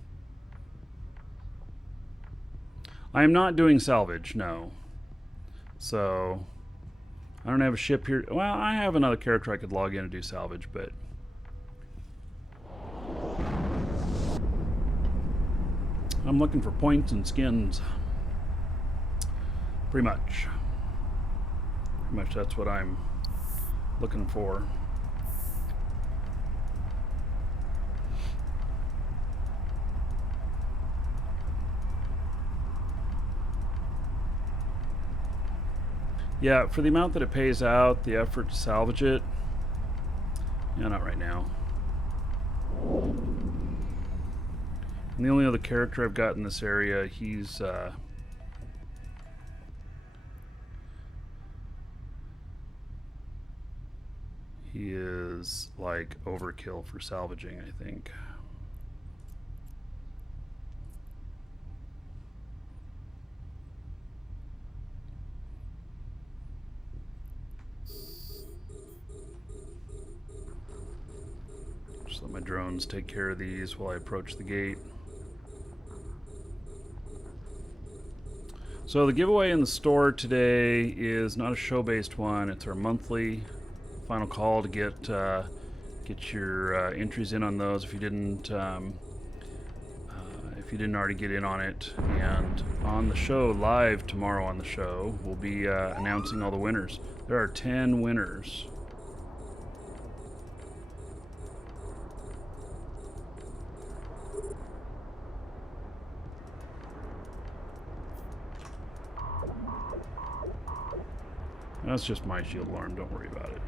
I am not doing salvage, no. So, I don't have a ship here. Well, I have another character I could log in and do salvage, but... I'm looking for points and skins. Pretty much. Pretty much that's what I'm looking for. Yeah, for the amount that it pays out, the effort to salvage it, yeah, not right now. And the only other character I've got in this area, he's he is like overkill for salvaging, I think. Just let my drones take care of these while I approach the gate. So the giveaway in the store today is not a show-based one. It's our monthly final call to get your entries in on those if you didn't already get in on it. And on the show, live tomorrow on the show, we'll be announcing all the winners. There are 10 winners. That's just my shield alarm, don't worry about it.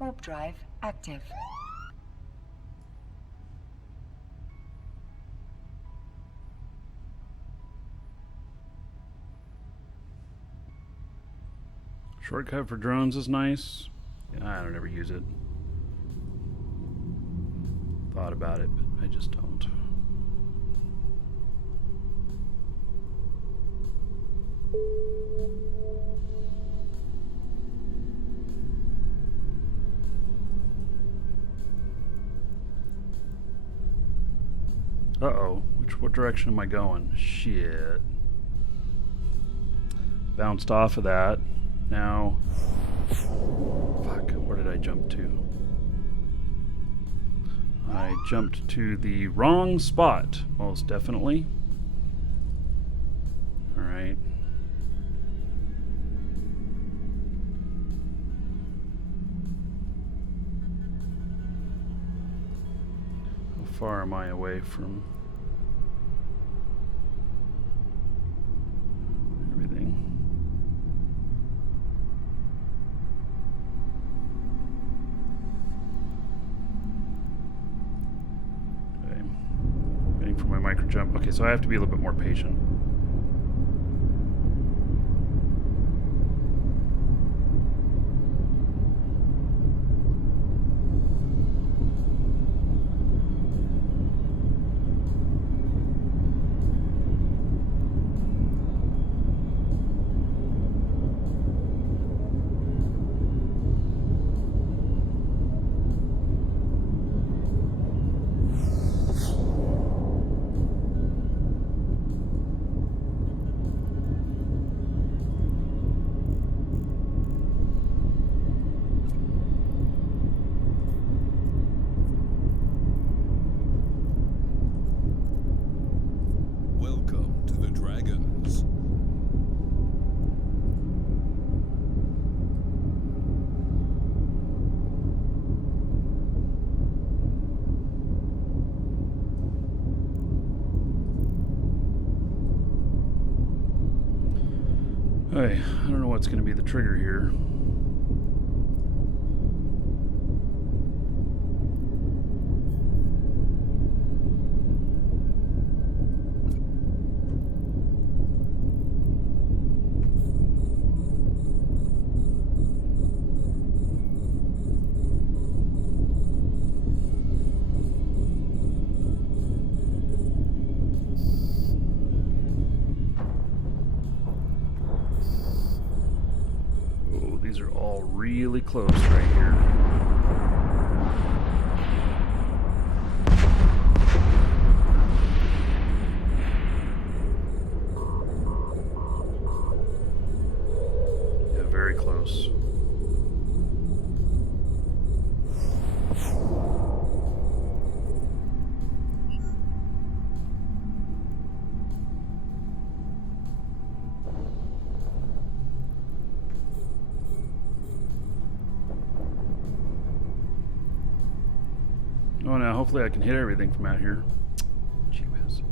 Warp drive active. Shortcut for drones is nice. Yeah, I don't ever use it. Thought about it, but I just don't. Uh-oh. What direction am I going? Shit. Bounced off of that. Now... Fuck. Where did I jump to? I jumped to the wrong spot. Most definitely. Alright. How far am I away from... everything? Okay. Waiting for my micro jump. Okay, so I have to be a little bit more patient. Hey, I don't know what's going to be the trigger here. These are all really close right here. Yeah, very close. Oh, now hopefully I can hit everything from out here. Gee whiz.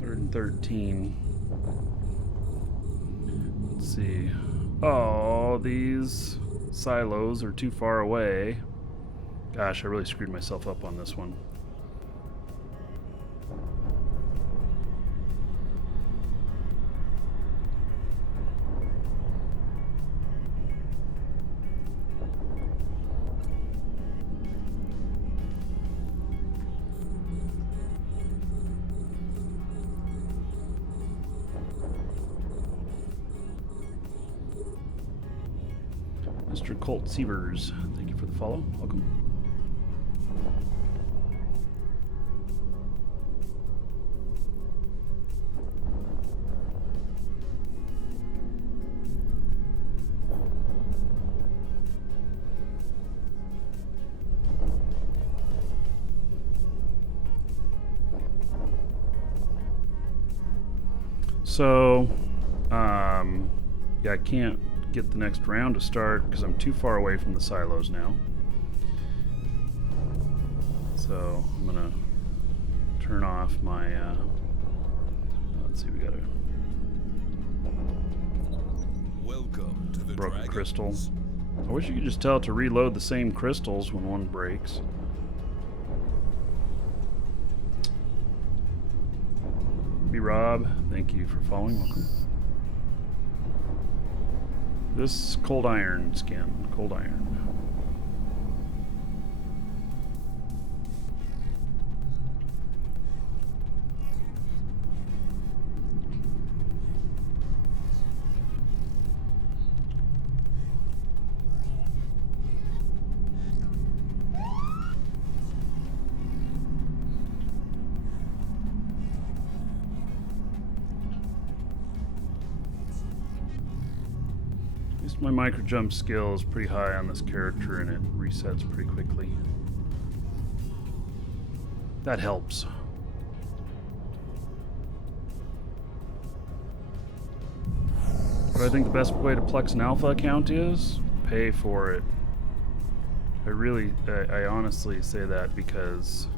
$113. Let's see. Oh, these silos are too far away. Gosh, I really screwed myself up on this one. Mr. Colt Sievers, thank you for the follow. Welcome. So, yeah, I can't get the next round to start because I'm too far away from the silos now. So I'm gonna turn off my let's see, we got a Welcome to the broken Dragons. crystal. I wish you could just tell it to reload the same crystals when one breaks. B Rob, thank you for following. Welcome. This cold iron skin, cold iron. My micro jump skill is pretty high on this character and it resets pretty quickly. That helps. What I think the best way to plex an alpha account is pay for it. I honestly say that because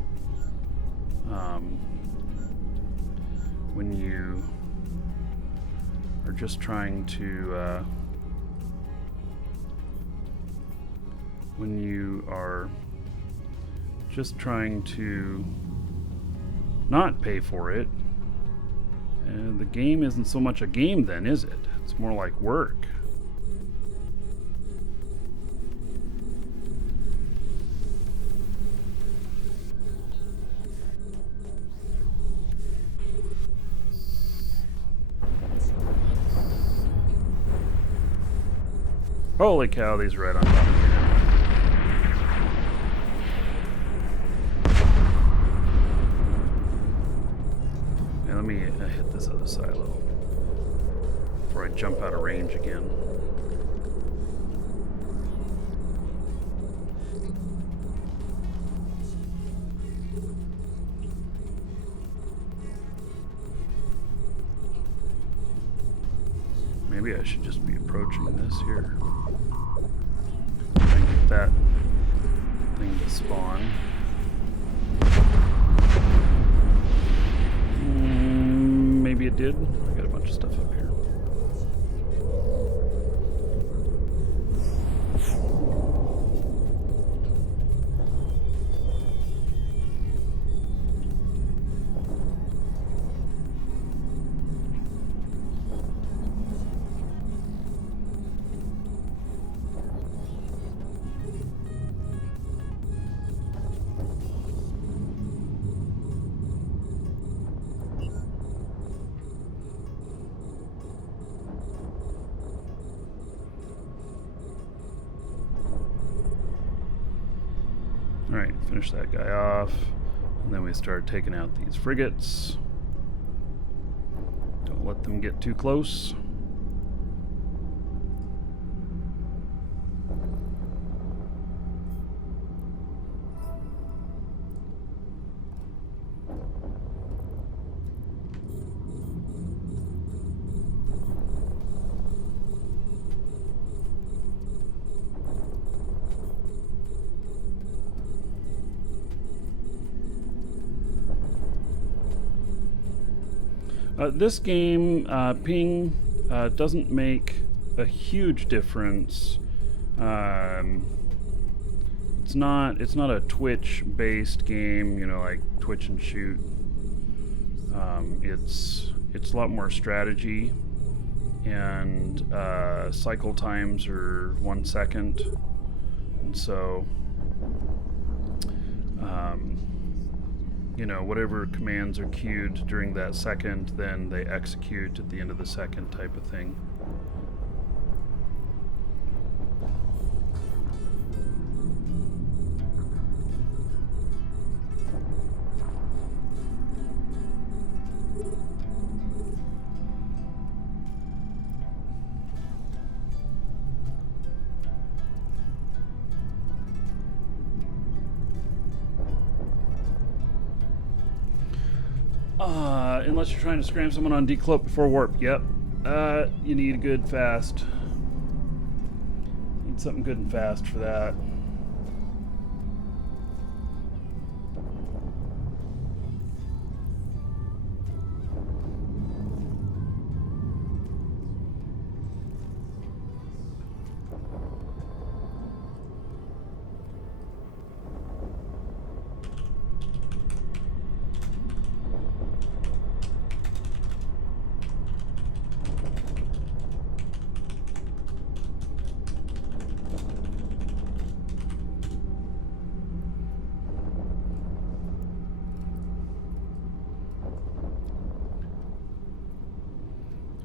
when you are just trying to when you are just trying to not pay for it, and the game isn't so much a game then, is it? It's more like work. Holy cow, these are right on top of me now. Let me hit this other silo before I jump out of range again. Maybe I should just be approaching this here. that thing to spawn. Maybe it did. I got a bunch of stuff up here. Alright, finish that guy off. And then we start taking out these frigates. Don't let them get too close. This game, ping doesn't make a huge difference. It's not a Twitch-based game, you know, like Twitch and shoot. It's a lot more strategy, and cycle times are 1 second, and so you know, whatever commands are queued during that second, then they execute at the end of the second, type of thing. Unless you're trying to scram someone on decloak before warp. Yep. You need a good fast. Need something good and fast for that.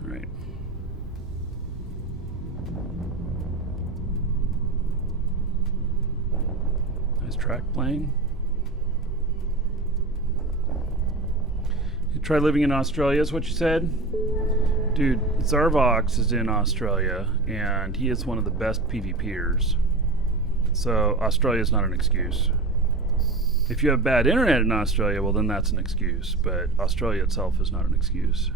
Right. Nice track playing. You try living in Australia, is what you said? Dude, Zarvox is in Australia, and he is one of the best PvPers. So Australia is not an excuse. If you have bad internet in Australia, well then that's an excuse, but Australia itself is not an excuse.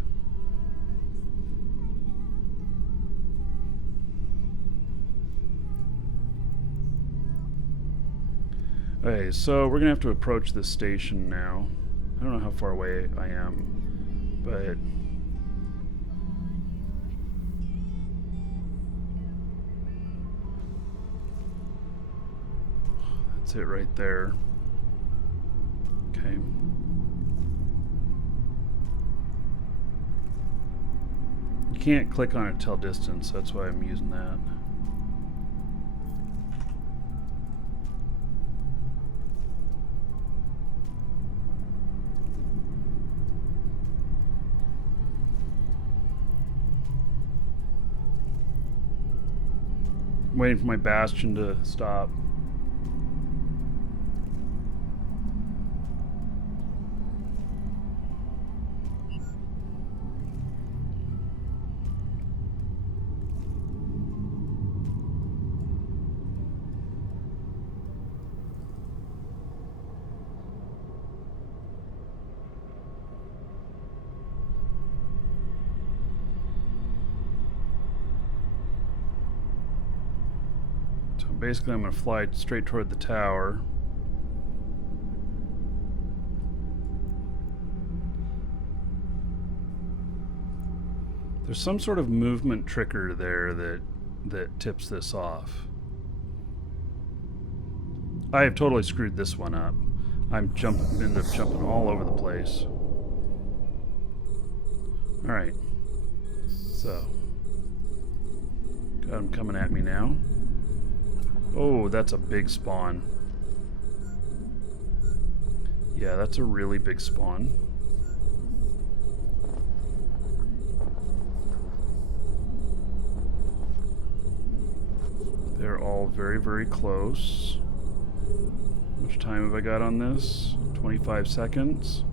Okay, so we're gonna have to approach this station now. I don't know how far away I am, but that's it right there. Okay. You can't click on it, tell distance, that's why I'm using that. Waiting for my bastion to stop. basically I'm going to fly straight toward the tower. There's some sort of movement trigger there that tips this off. I have totally screwed this one up. I'm ended up jumping all over the place. Alright. So. Got him coming at me now. Oh, that's a big spawn. Yeah, that's a really big spawn. They're all very, very close. How much time have I got on this? 25 seconds.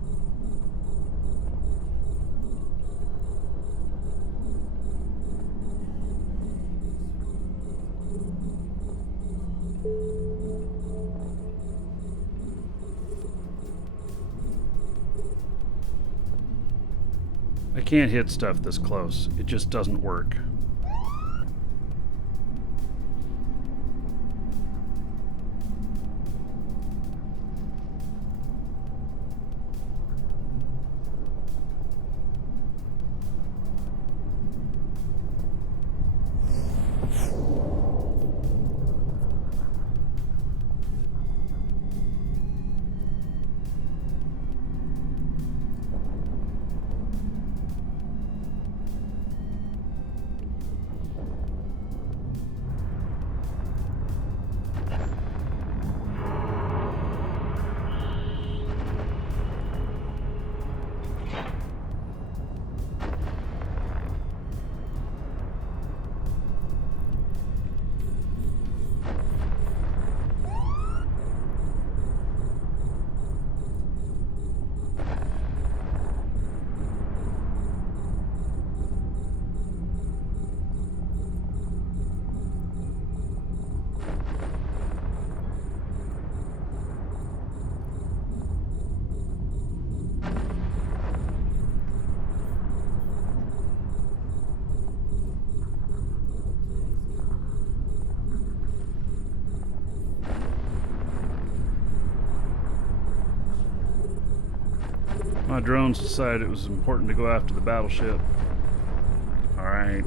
I can't hit stuff this close. It just doesn't work. My drones decided it was important to go after the battleship. Alright.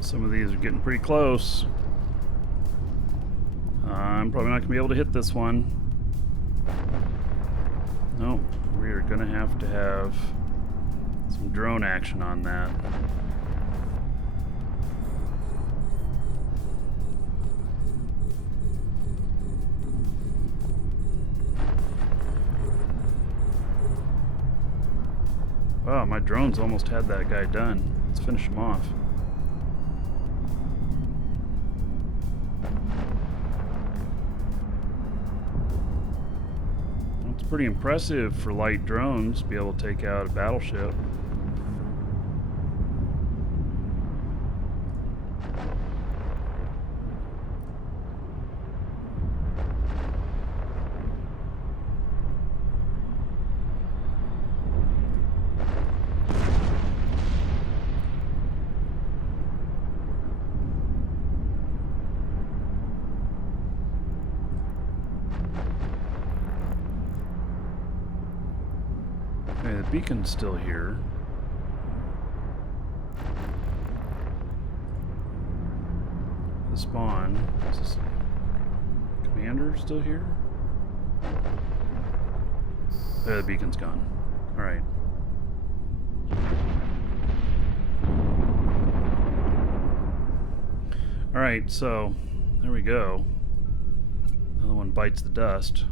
Some of these are getting pretty close. I'm probably not going to be able to hit this one. Nope, we are going to have some drone action on that. Wow, my drones almost had that guy done. Let's finish him off. Pretty impressive for light drones to be able to take out a battleship. Okay, the beacon's still here. The spawn. Is this commander still here? The beacon's gone. Alright. Alright, so there we go. Another one bites the dust.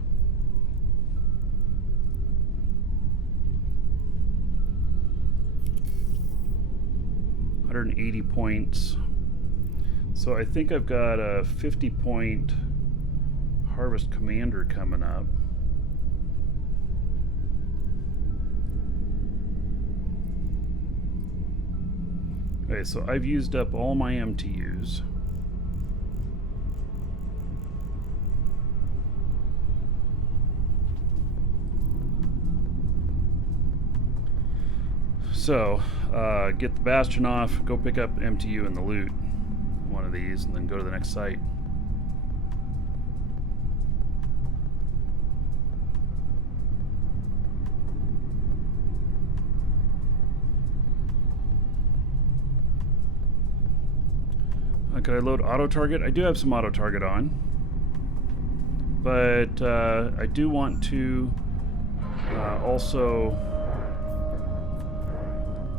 180 points. So I think I've got a 50-point Harvest Commander coming up. Okay, so I've used up all my MTUs. So, get the Bastion off, go pick up MTU and the loot, one of these, and then go to the next site. Could I load auto target? I do have some auto target on, but I do want to also.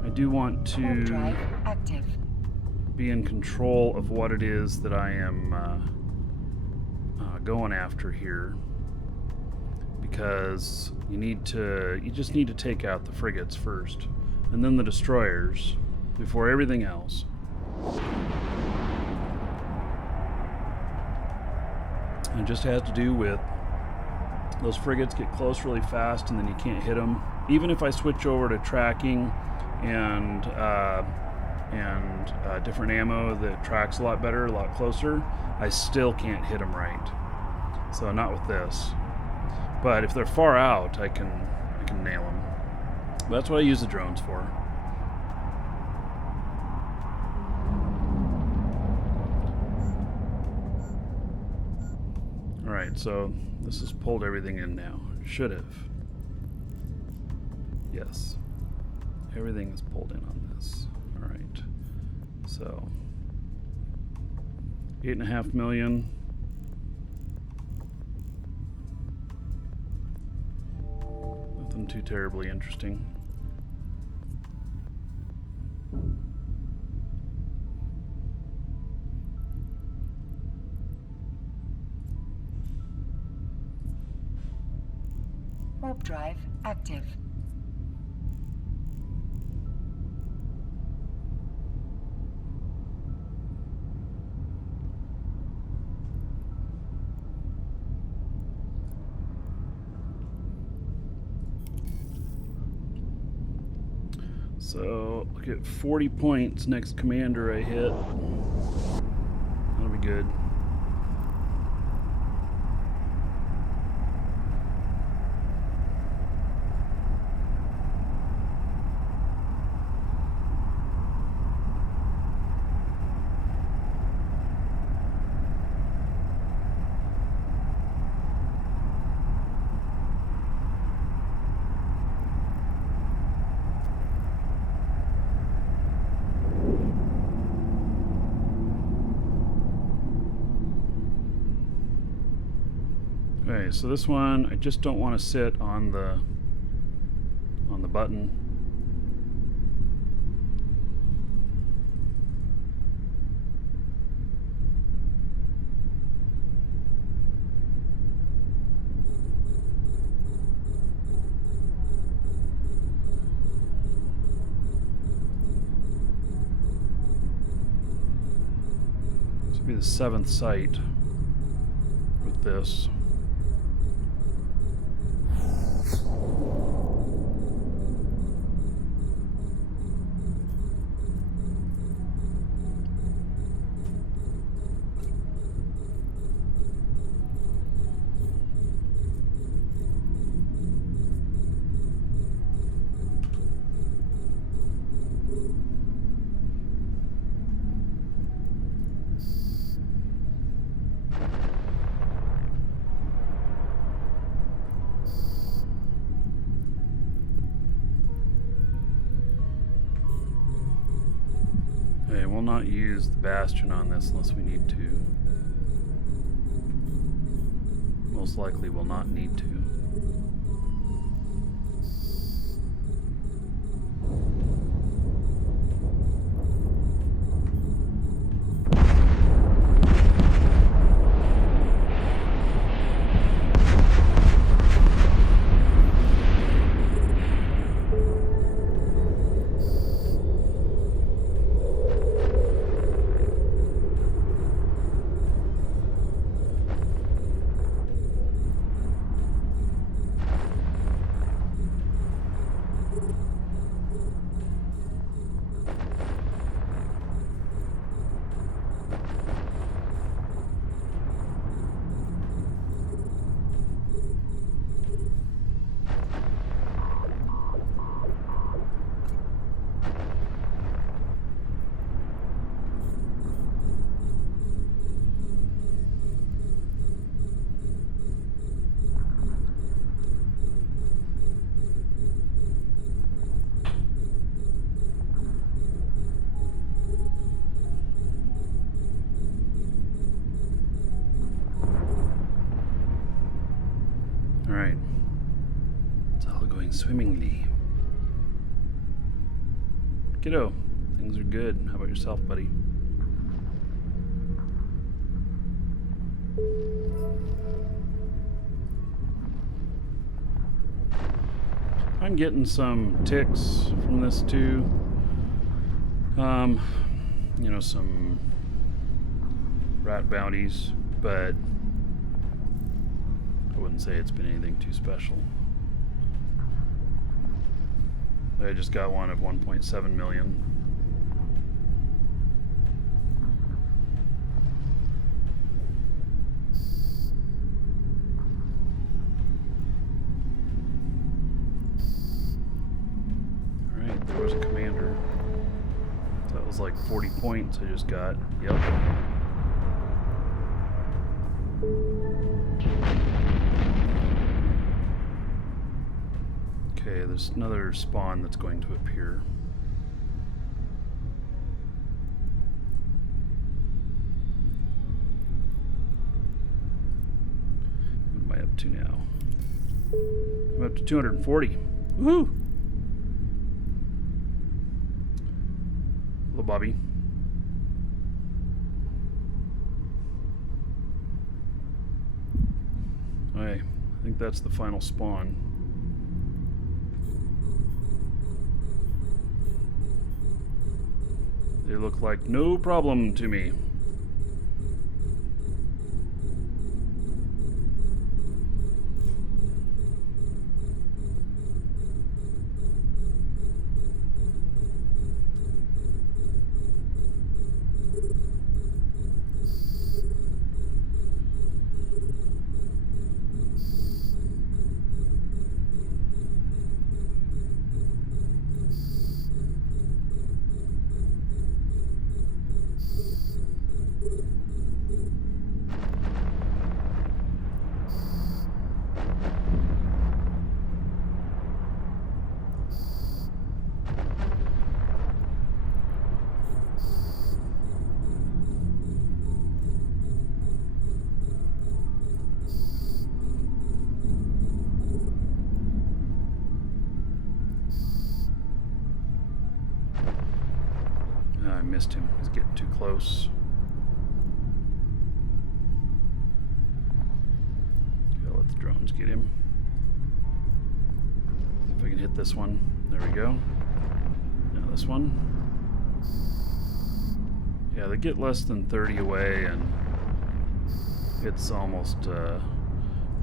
I do want to drive active. Be in control of what it is that I am going after here, because you just need to take out the frigates first, and then the destroyers before everything else. It just has to do with those frigates get close really fast and then you can't hit them. Even if I switch over to tracking and different ammo that tracks a lot better, a lot closer, I still can't hit them right. So not with this. But if they're far out, I can nail them. But that's what I use the drones for. Alright, so this has pulled everything in now. Should have. Yes. Everything is pulled in on this. Alright. So 8.5 million. Nothing too terribly interesting. Warp drive active. So look at 40 points next commander I hit. That'll be good. Okay, so this one I just don't want to sit on the button. This will be the 7th site with this. Okay, we'll not use the Bastion on this unless we need to. Most likely we'll not need to. swimmingly. Kiddo, things are good. How about yourself, buddy? I'm getting some ticks from this too. You know, some rat bounties, but I wouldn't say it's been anything too special. I just got one of 1.7 million. Alright, there was a commander. So that was like 40 points I just got. Yep. Okay, there's another spawn that's going to appear. What am I up to now? I'm up to 240. Woohoo! Hello, Bobby. Okay, I think that's the final spawn. They look like no problem to me. I missed him. He's getting too close. Gotta let the drones get him. See if I can hit this one. There we go. Now this one. Yeah, they get less than 30 away, and it's almost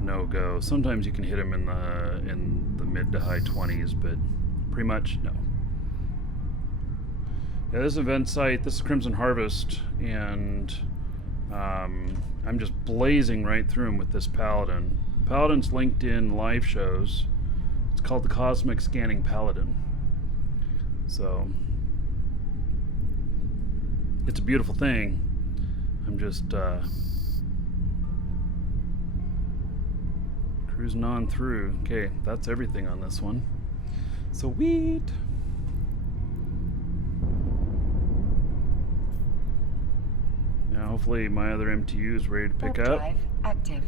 no-go. Sometimes you can hit them in the mid to high 20s, but pretty much no. Yeah, this event site, this is Crimson Harvest, and I'm just blazing right through them with this Paladin. Paladin's linked in live shows. It's called the Cosmic Scanning Paladin. So, it's a beautiful thing. I'm just cruising on through. Okay, that's everything on this one. Sweet. Now, hopefully my other MTU is ready to pick Warp up. drive active.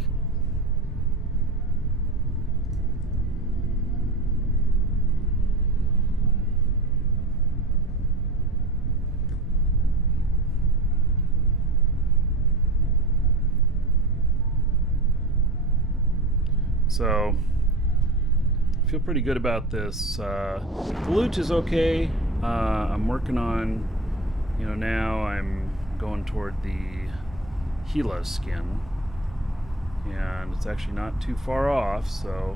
So, I feel pretty good about this. The loot is okay. I'm working on, now I'm going toward the Gila skin, and it's actually not too far off, so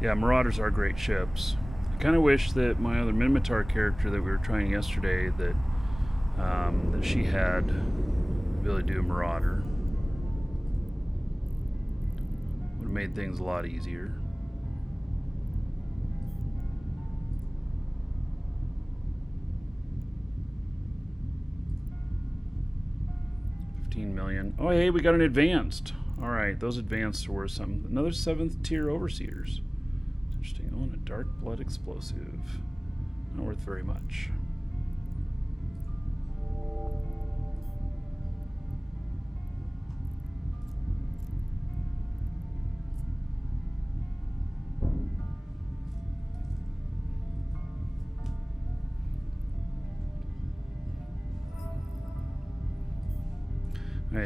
yeah, Marauders are great ships. I kind of wish that my other Minotaur character that we were trying yesterday, that she had the ability to do a Marauder. Would have made things a lot easier. $15 million. Oh, hey, we got an advanced. All right, those advanced are worth something. Another 7th tier overseers. Interesting. Oh, and a dark blood explosive. Not worth very much.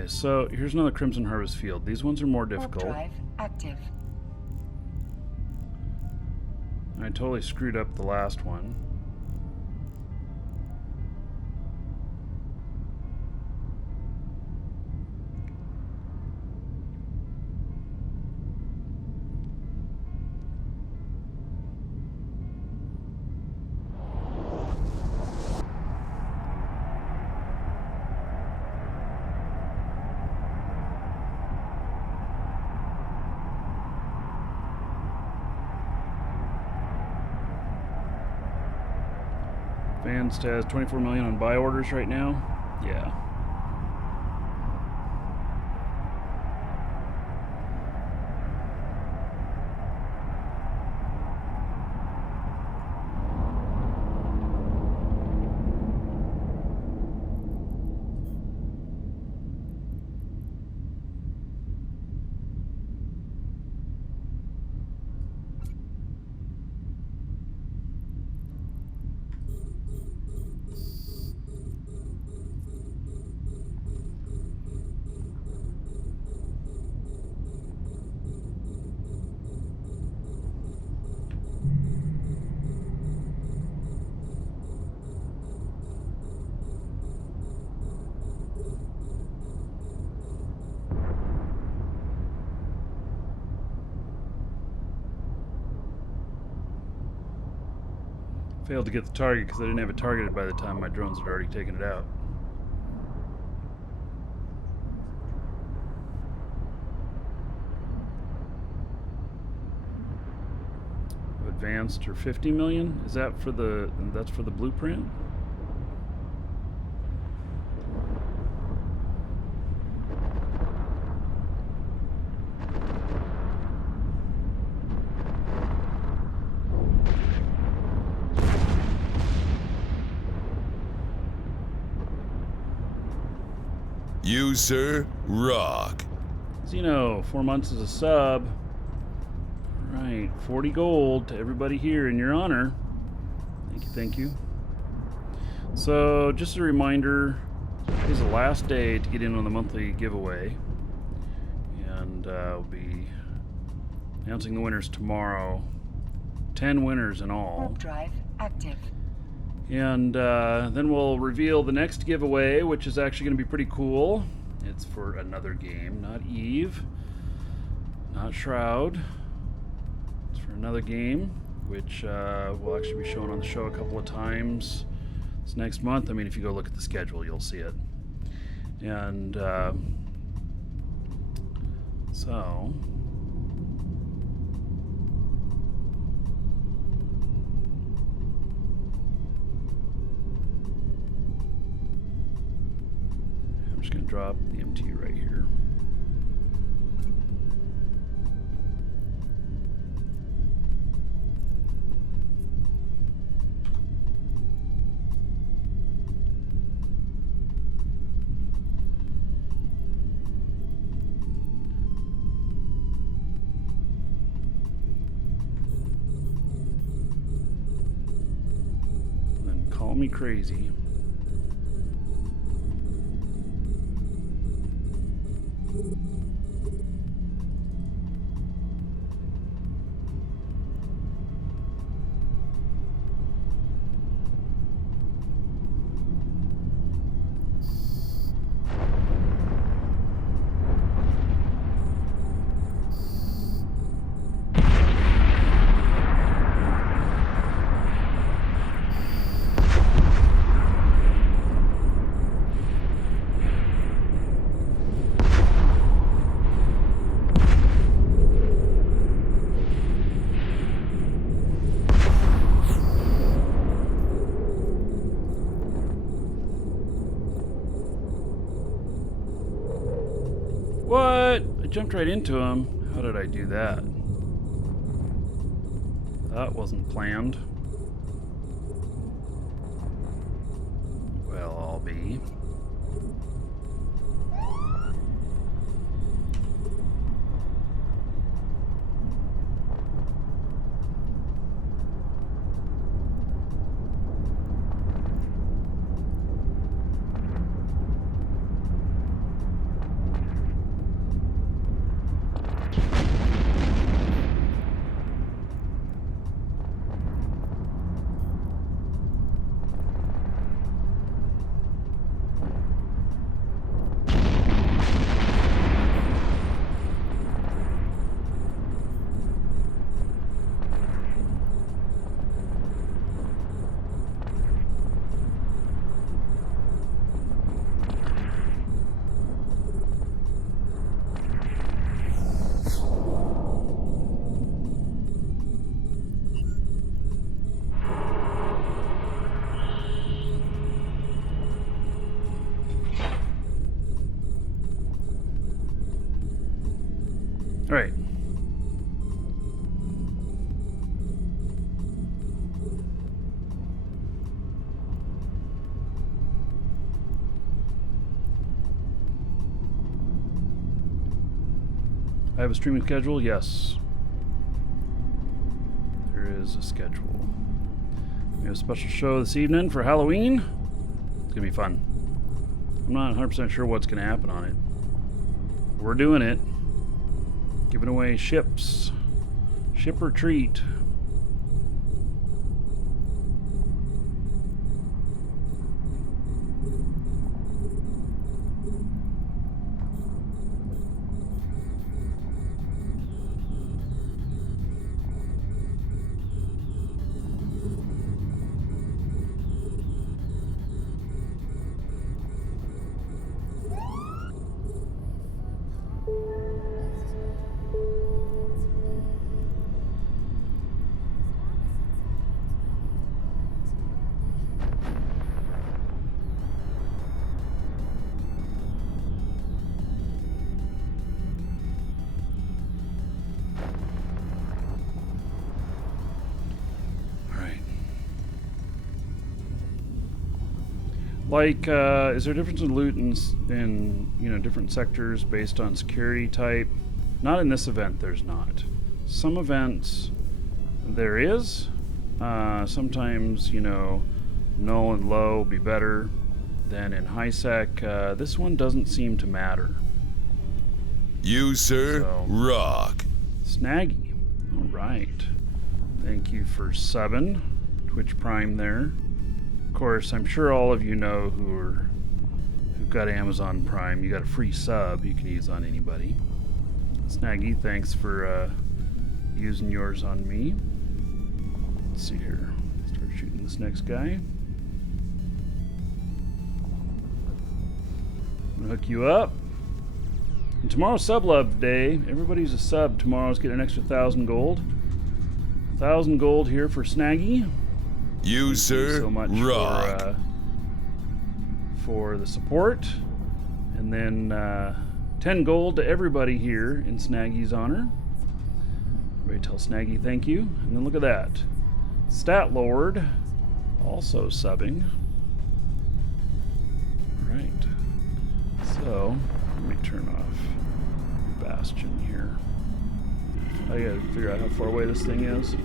Anyway, so here's another Crimson Harvest field. These ones are more Warp difficult. drive active. I totally screwed up the last one. Advanced has 24 million on buy orders right now. Yeah. Failed to get the target because I didn't have it targeted by the time my drones had already taken it out. Advanced or 50 million? Is that for the, that's for the blueprint? You, sir, rock. Zeno, 4 months as a sub. Right, 40 gold to everybody here in your honor. Thank you, thank you. So, just a reminder, today's the last day to get in on the monthly giveaway. And we'll be announcing the winners tomorrow. 10 winners in all. Warp drive active. And then we'll reveal the next giveaway, which is actually going to be pretty cool. It's for another game, not Eve, not Shroud. It's for another game, which we'll actually be showing on the show a couple of times this next month. I mean, if you go look at the schedule, you'll see it. And so... I'm just going to drop the MT right here. And then call me crazy. What? I jumped right into him. How did I do that? That wasn't planned. Well, I'll be. All right. I have a streaming schedule? Yes. There is a schedule. We have a special show this evening for Halloween. It's going to be fun. I'm not 100% sure what's going to happen on it. We're doing it. Giving away ships. Ship or treat. Like, is there a difference in loot in you know, different sectors based on security type? Not in this event, there's not. Some events, there is. Sometimes, you know, null and low will be better than in high sec. This one doesn't seem to matter. You, sir, So- rock. Snaggy. All right. Thank you for subbing. Twitch Prime there. Of course, I'm sure all of you know who've got Amazon Prime. You got a free sub you can use on anybody. Snaggy, thanks for using yours on me. Let's see here. Start shooting this next guy. I'm gonna hook you up. And tomorrow's sub love day. Everybody's a sub. Tomorrow's getting an extra 1,000 gold. 1,000 gold here for Snaggy. You, Thank sir, you so much rock. for the support. And then 10 gold to everybody here in Snaggy's honor. Everybody tell Snaggy thank you. And then look at that. Stat Lord also subbing. Alright. So, let me turn off Bastion here. I gotta figure out how far away this thing is.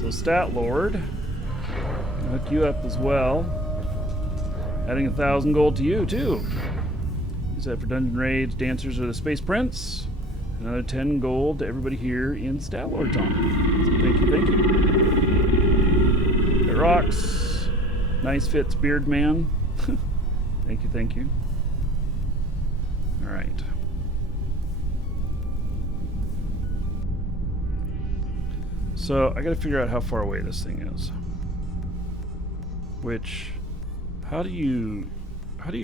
So Stat Lord, I'll hook you up as well. Adding 1,000 gold to you too. Use that for dungeon raids, dancers, or the Space Prince. Another 10 gold to everybody here in Stat Lord's honor. So thank you, thank you. It rocks. Nice fits, Beard Man. Thank you, thank you. All right. So I gotta figure out how far away this thing is. Which, how do you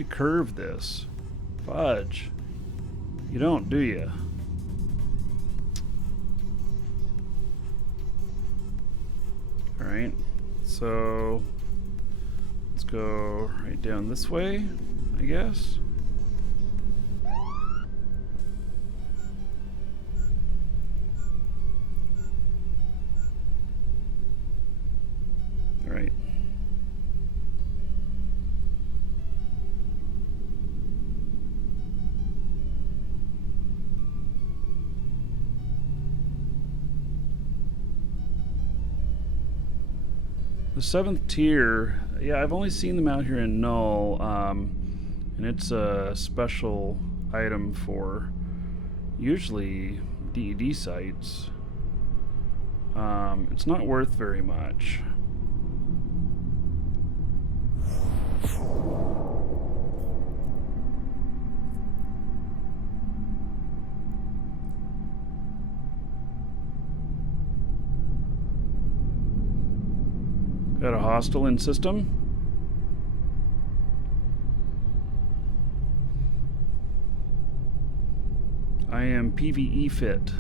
curve this? Fudge. You don't, do you? All right. So let's go right down this way, I guess. All right. The 7th tier, yeah, I've only seen them out here in Null, and it's a special item for usually DED sites. It's not worth very much. Got a hostile in system. I am PvE fit.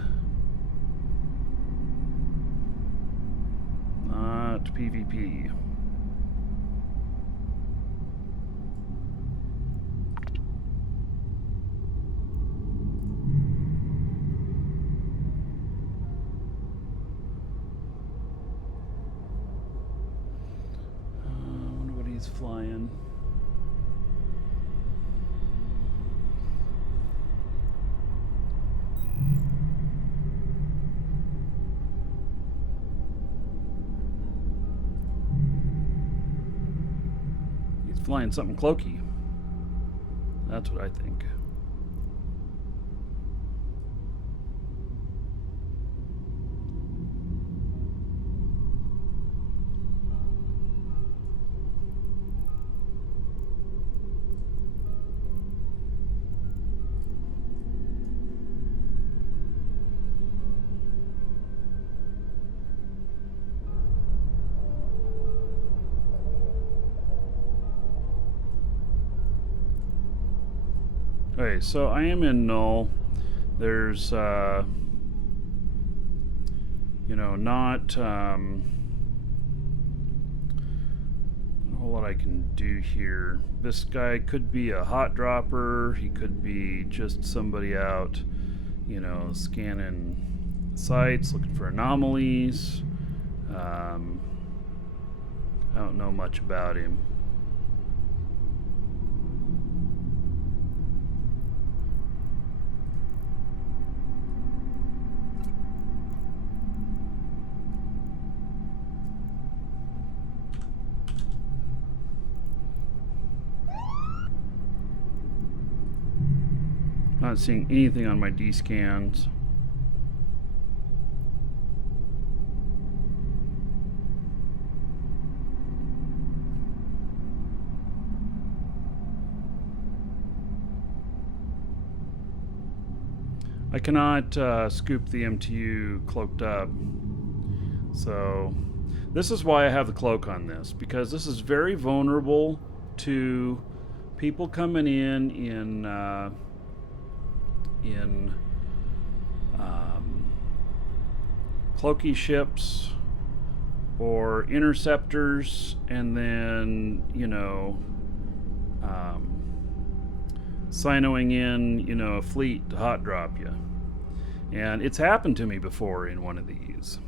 Not PvP. flying. He's flying something cloaky. That's what I think. Okay, so I am in Null. There's, you know, not a whole lot I can do here. This guy could be a hot dropper. He could be just somebody out, you know, scanning sites, looking for anomalies. I don't know much about him. Not seeing anything on my D scans. I cannot scoop the MTU cloaked up. So this is why I have the cloak on this, because this is very vulnerable to people coming in cloaky ships or interceptors, and then, you know, sinoing in, you know, a fleet to hot drop you. And it's happened to me before in one of these.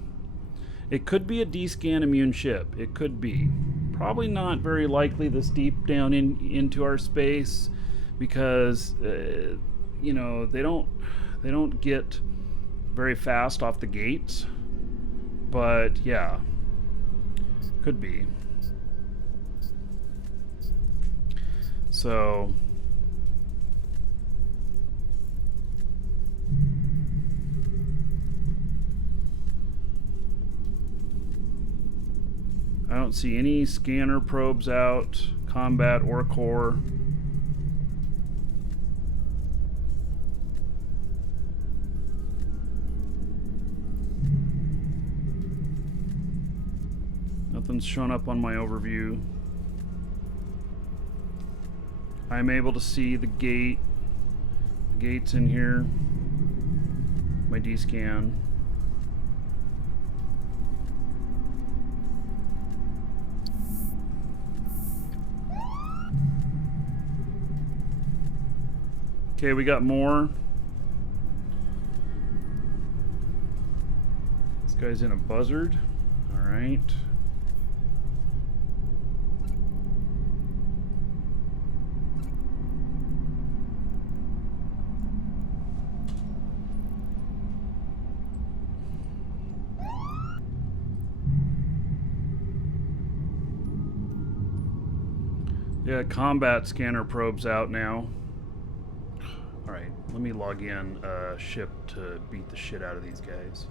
It could be a D-scan immune ship. It could be. Probably not very likely this deep down into our space, because you know, they don't get very fast off the gates. But yeah, could be. So I don't see any scanner probes out, combat or core. Nothing's shown up on my overview. I'm able to see the gate. The gate's in here. My D-scan. Okay, we got more. This guy's in a buzzard. All right. Yeah, combat scanner probes out now. Alright, let me log in a ship to beat the shit out of these guys.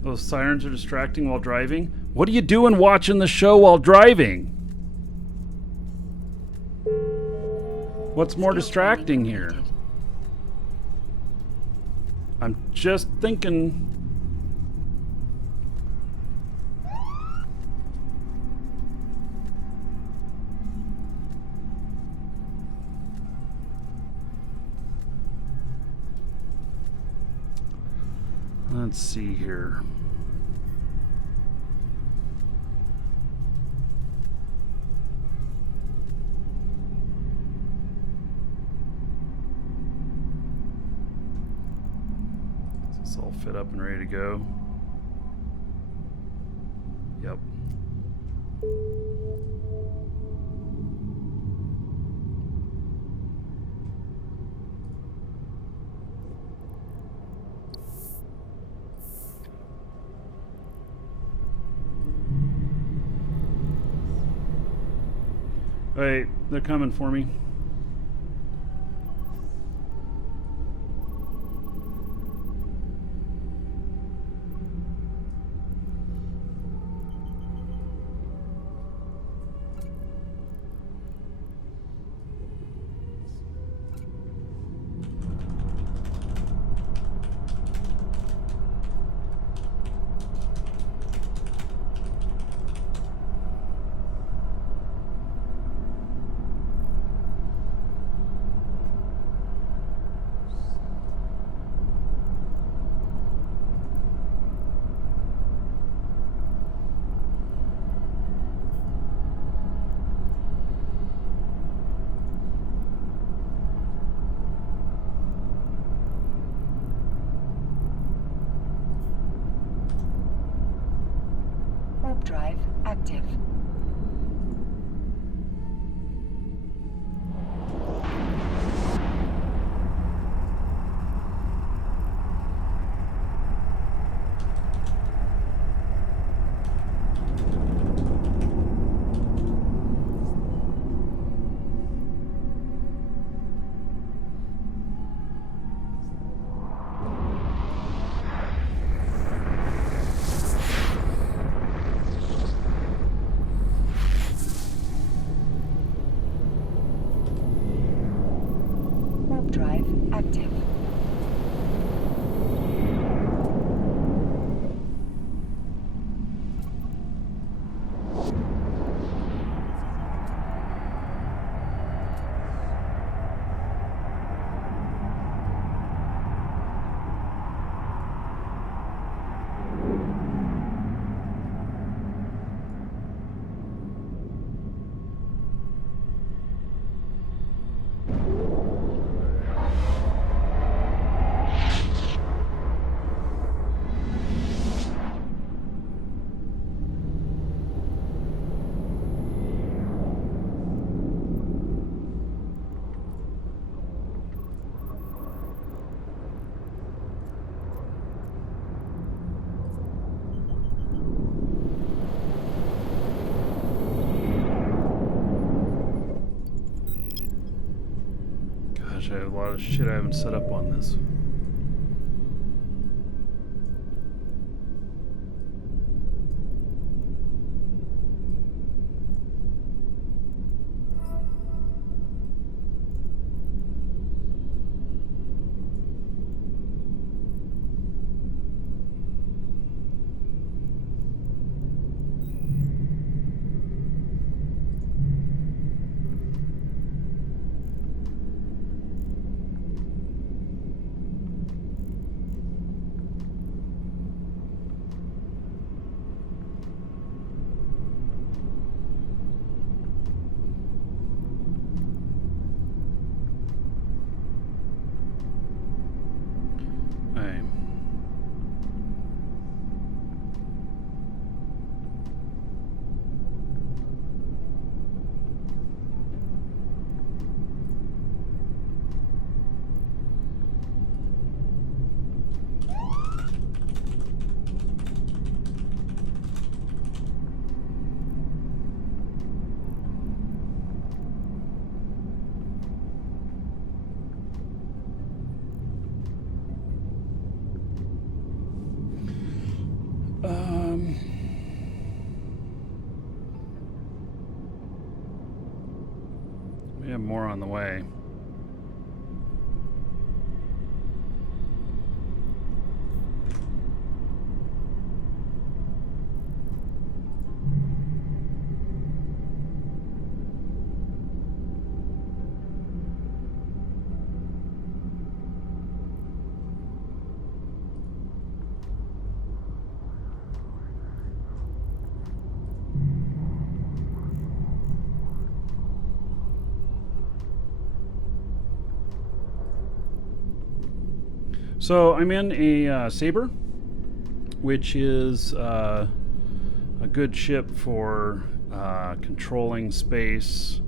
Those sirens are distracting while driving. What are you doing watching the show while driving? What's more distracting here? I'm just thinking. Let's see here. Is this all fit up and ready to go? Yep. Wait, they're coming for me. Warp drive active. Warp drive active. Gosh, I have a lot of shit I haven't set up on this. have more on the way. So I'm in a Saber, which is a good ship for controlling space,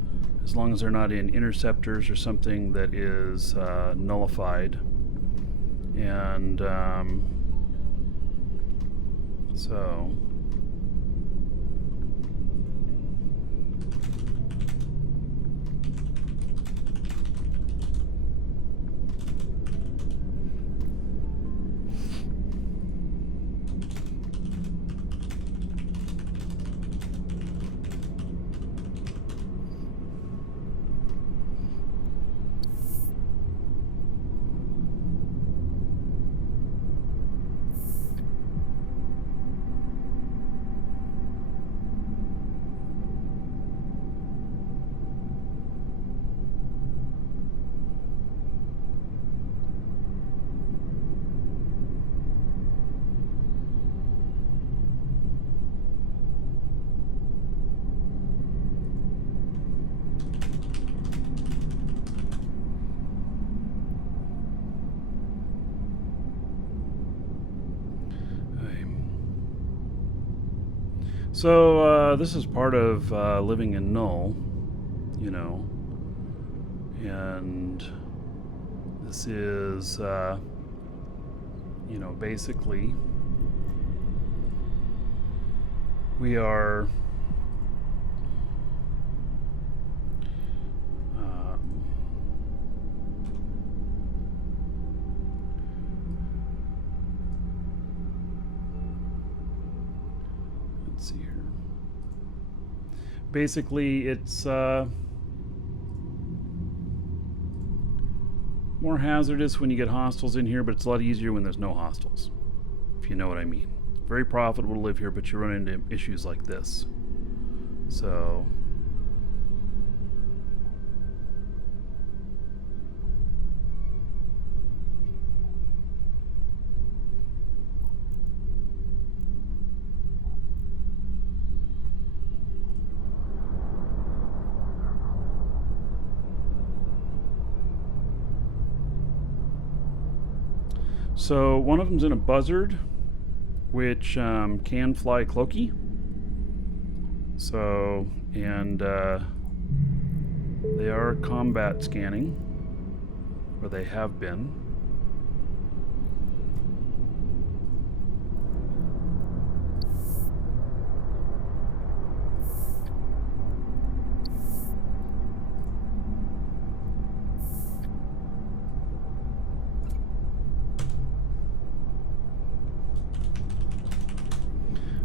as long as they're not in interceptors or something that is nullified. And so... So this is part of living in Null, you know, and this is, you know, basically we are let's see here. Basically, it's more hazardous when you get hostiles in here, but it's a lot easier when there's no hostiles, if you know what I mean. It's very profitable to live here, but you run into issues like this. So... So one of them's in a buzzard, which can fly cloaky. So, and they are combat scanning, or they have been.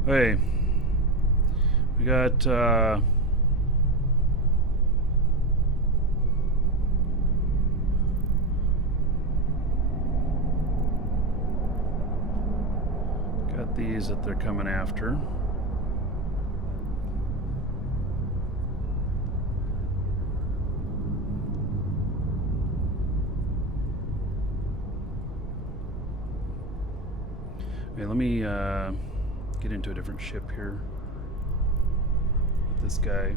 Hey, we got got these that they're coming after. Hey, let me get into a different ship here with this guy.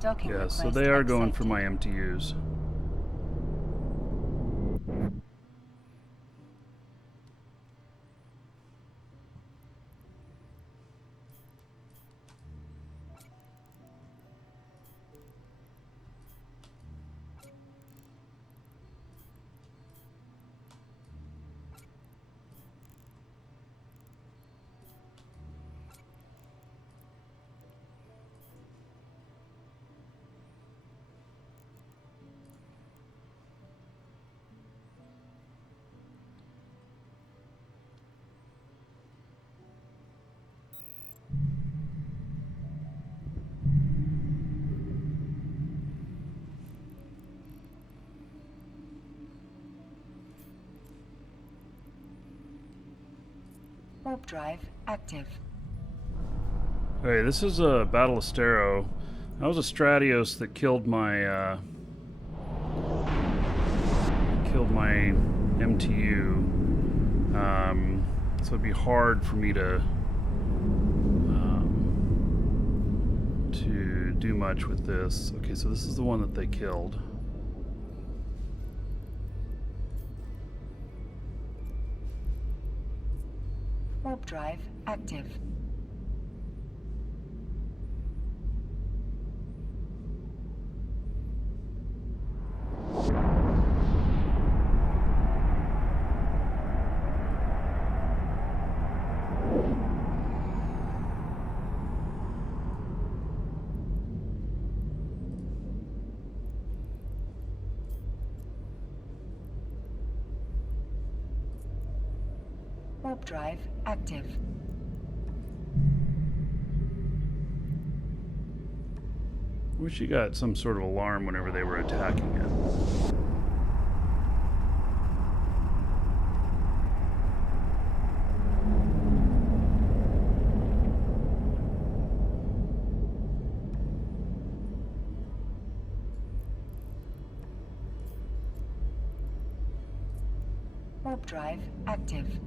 Docking Yeah, so request they are going for accepted. my MTUs. Warp drive active. Okay, this is a Battle of Stero. That was a Stratios that killed my MTU. So it'd be hard for me to do much with this. Okay, so this is the one that they killed. Warp drive active. Warp drive active. Wish you got some sort of alarm whenever they were attacking it. Warp drive active.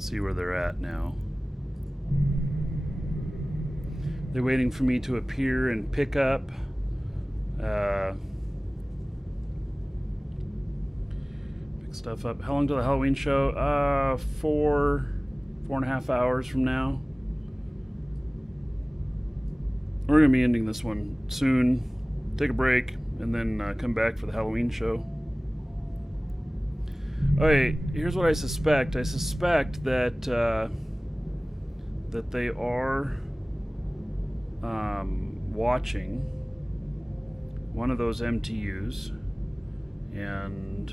See where they're at now. They're waiting for me to appear and pick up. Pick stuff up. How long till the Halloween show? 4.5 hours from now. We're gonna be ending this one soon. Take a break and then come back for the Halloween show. Okay, here's what I suspect. I suspect that that they are watching one of those MTUs, and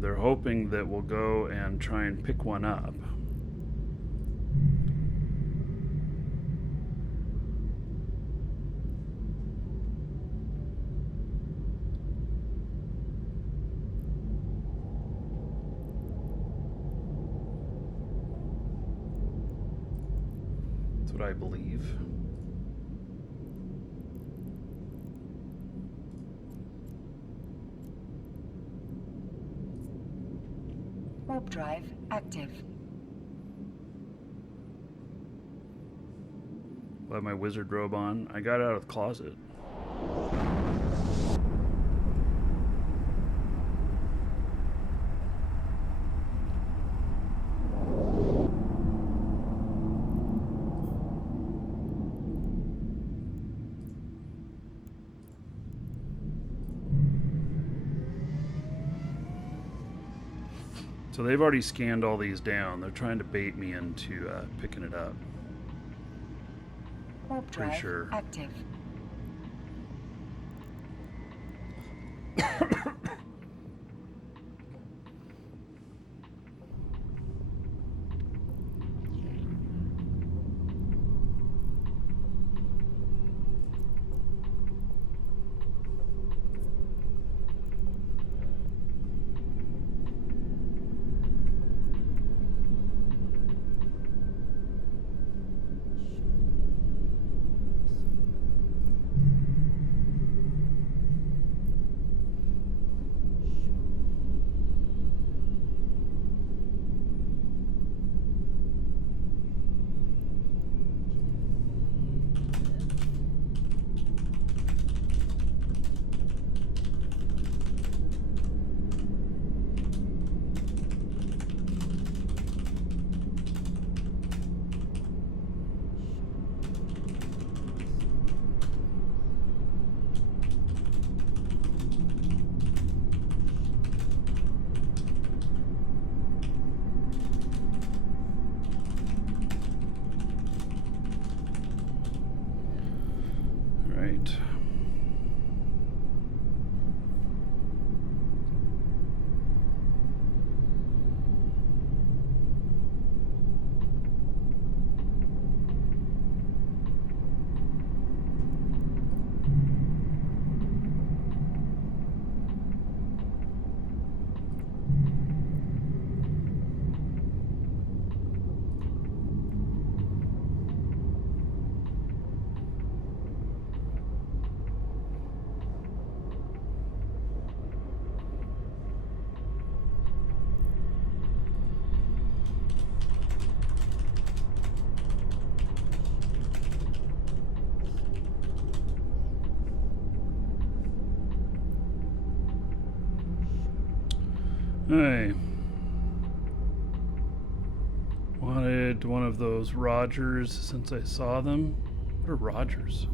they're hoping that we'll go and try and pick one up. What I believe. Warp drive active. I have my wizard robe on. I got it out of the closet. So they've already scanned all these down. They're trying to bait me into picking it up. Warp Pretty drive sure. active. Hey. Wanted one of those Rogers since I saw them. What are Rogers?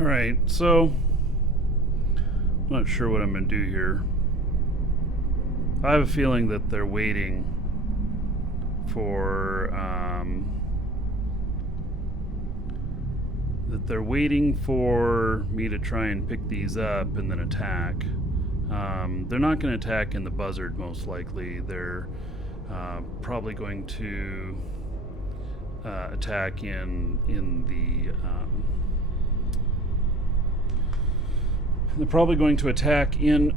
Alright, so I'm not sure what I'm going to do here. I have a feeling that they're waiting for me to try and pick these up and then attack. They're not going to attack in the buzzard, most likely. They're probably going to attack in the they're probably going to attack in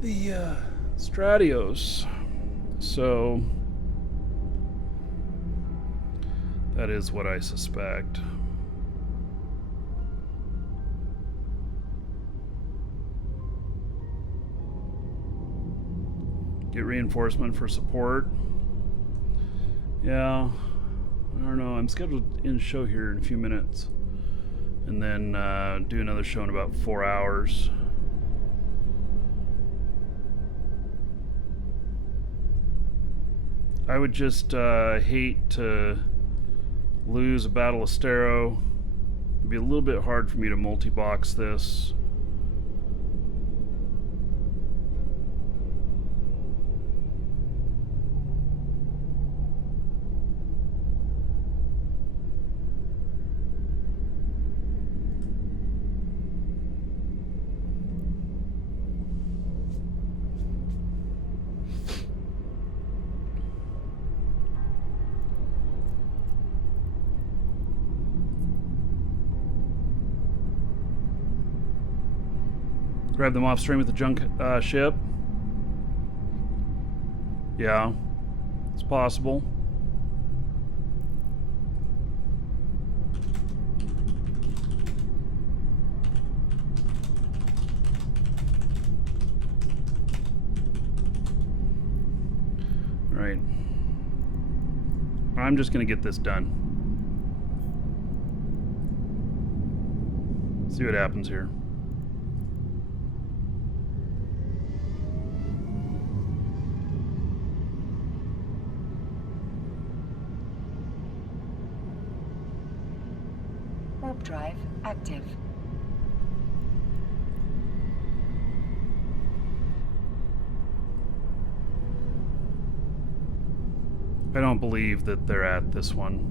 the Stratios. So that is what I suspect. Get reinforcement for support. Yeah, I don't know. I'm scheduled to end show here in a few minutes, and then do another show in about 4 hours. I would just hate to lose a Battle of Stero. It'd be a little bit hard for me to multi-box this. Grab them off stream with the junk ship. Yeah, it's possible. All right. I'm just gonna get this done. See what happens here. Warp drive active. I don't believe that they're at this one.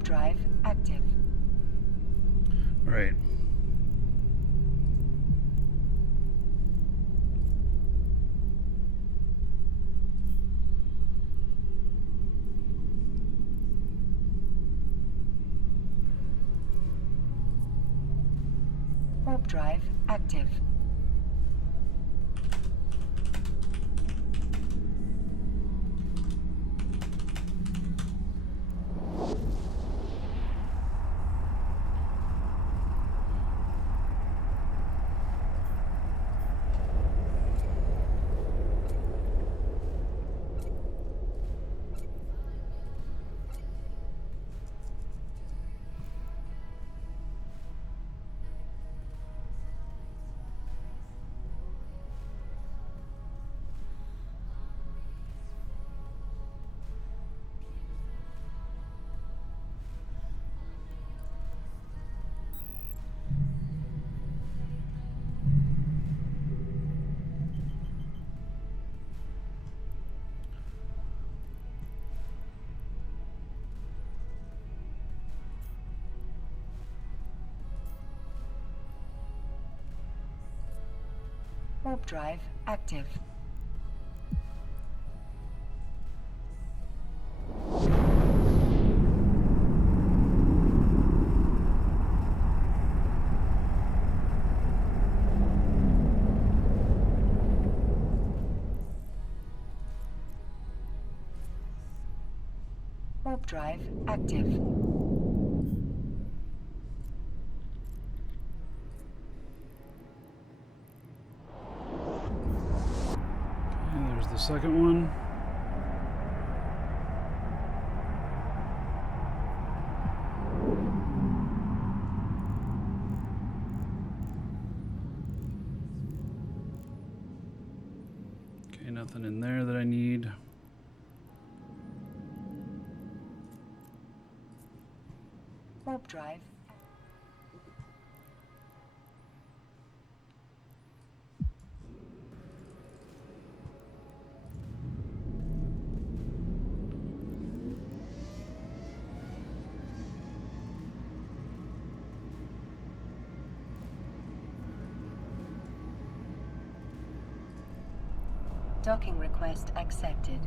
Warp drive active. All right. Warp drive active. Warp drive active. Warp drive active. And there's the second one. Okay, nothing in there that I need. Warp drive. Docking request accepted.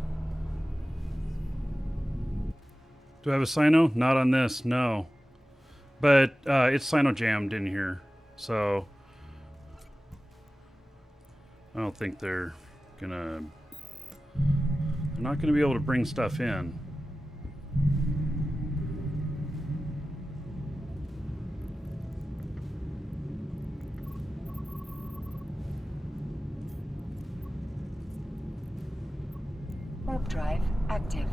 Do I have a Sino? Not on this, no. But it's Sino jammed in here, so I don't think they're not gonna be able to bring stuff in. Warp drive active.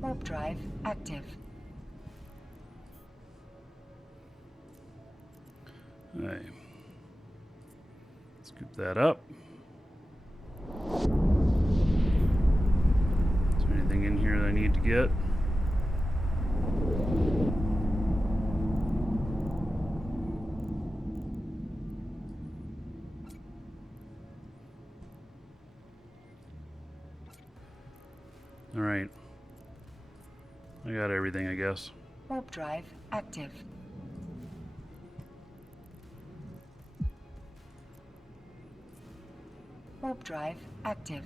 Warp drive active. All right. Scoop that up. Is there anything in here that I need to get? All right. I got everything, I guess. Warp drive active. Warp drive active.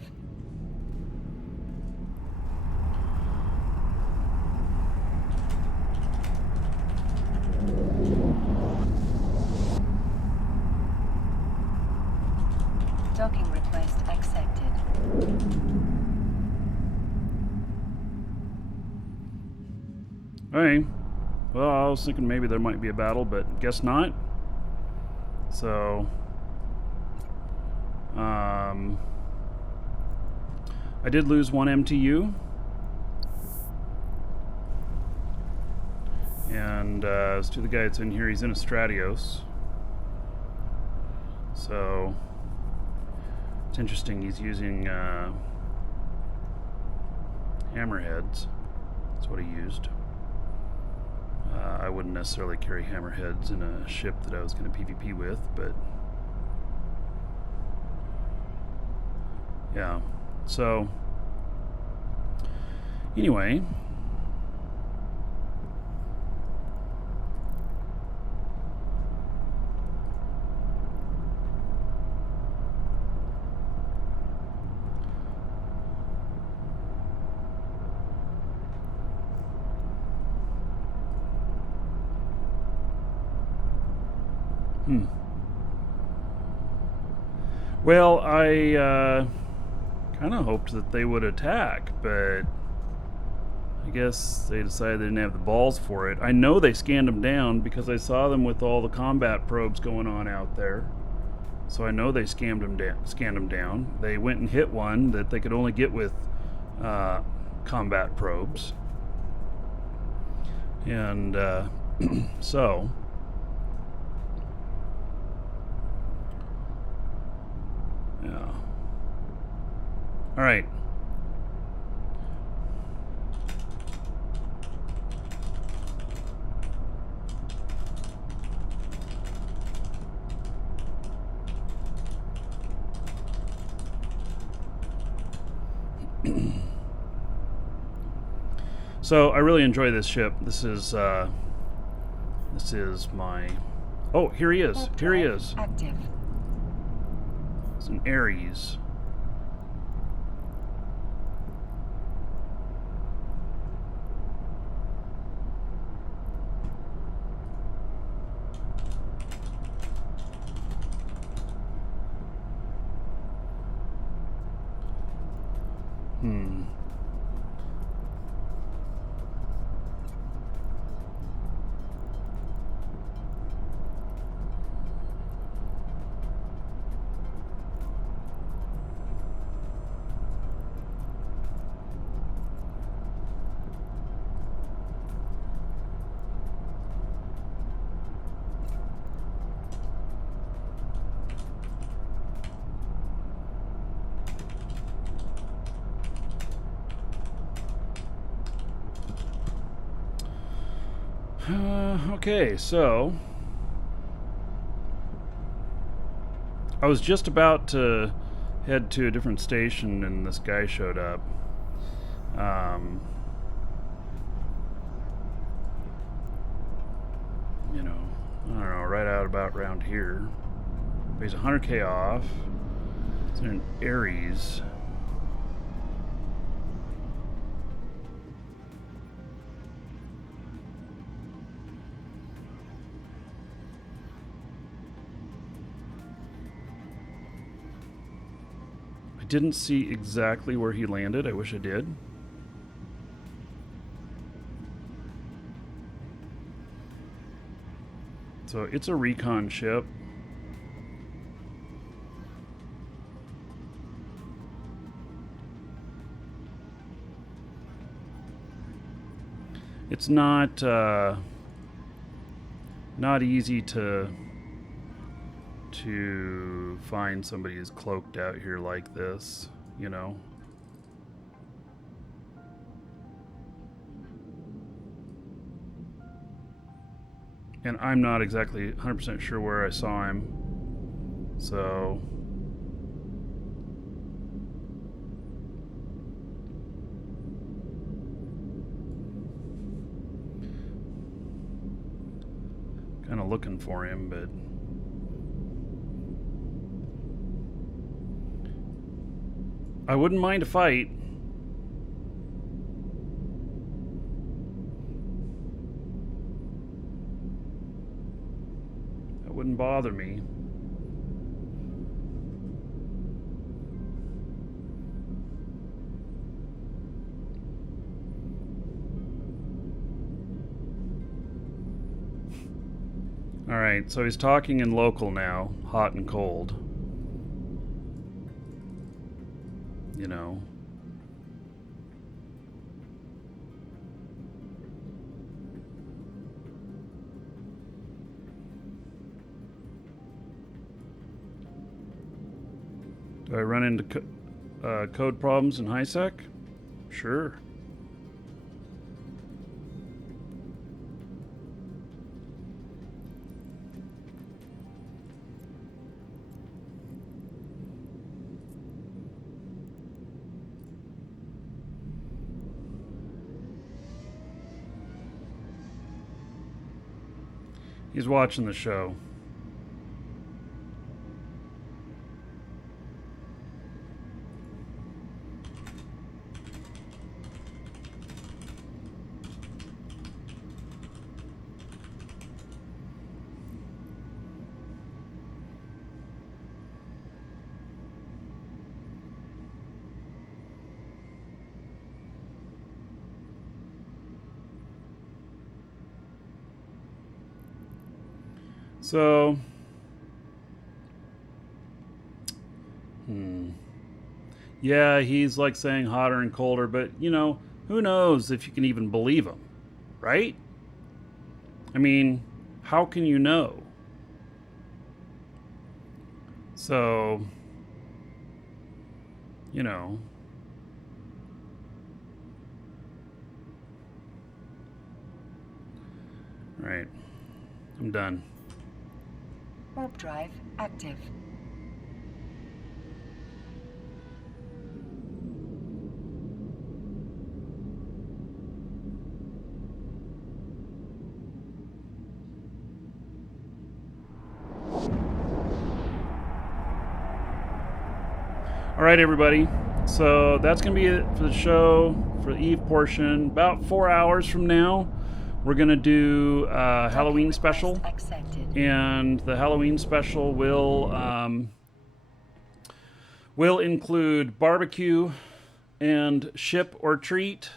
Docking request accepted. Alright. Well, I was thinking maybe there might be a battle, but guess not. So, I did lose one MTU. And as to the guy that's in here, he's in a Stratios. So, It's interesting. He's using hammerheads. That's what he used. I wouldn't necessarily carry hammerheads in a ship that I was going to PvP with, but yeah. So anyway, well, I kind of hoped that they would attack, but I guess they decided they didn't have the balls for it. I know they scanned them down because I saw them with all the combat probes going on out there. So I know they scanned them down. They went and hit one that they could only get with combat probes. And so yeah. All right. So I really enjoy this ship. This is my. Oh, here he is. Here he is. Active. It's an Ares. Okay, so I was just about to head to a different station and this guy showed up. You know, I don't know, right out about around here. But he's 100k off. It's in an Ares. Didn't see exactly where he landed. I wish I did. So it's a recon ship. It's not easy to find somebody who's cloaked out here like this, you know. And I'm not exactly 100% sure where I saw him. So kind of looking for him, but I wouldn't mind a fight. That wouldn't bother me. All right, so he's talking in local now, hot and cold. You know. Do I run into code problems in HiSec? Sure. He's watching the show. So, yeah, he's like saying hotter and colder, but you know, who knows if you can even believe him, right? I mean, how can you know? So, you know. Right. I'm done. Warp drive active. All right, everybody. So that's going to be it for the show, for the Eve portion. About 4 hours from now, we're going to do a Halloween special. Accepted. And the Halloween special will include barbecue and ship or treat.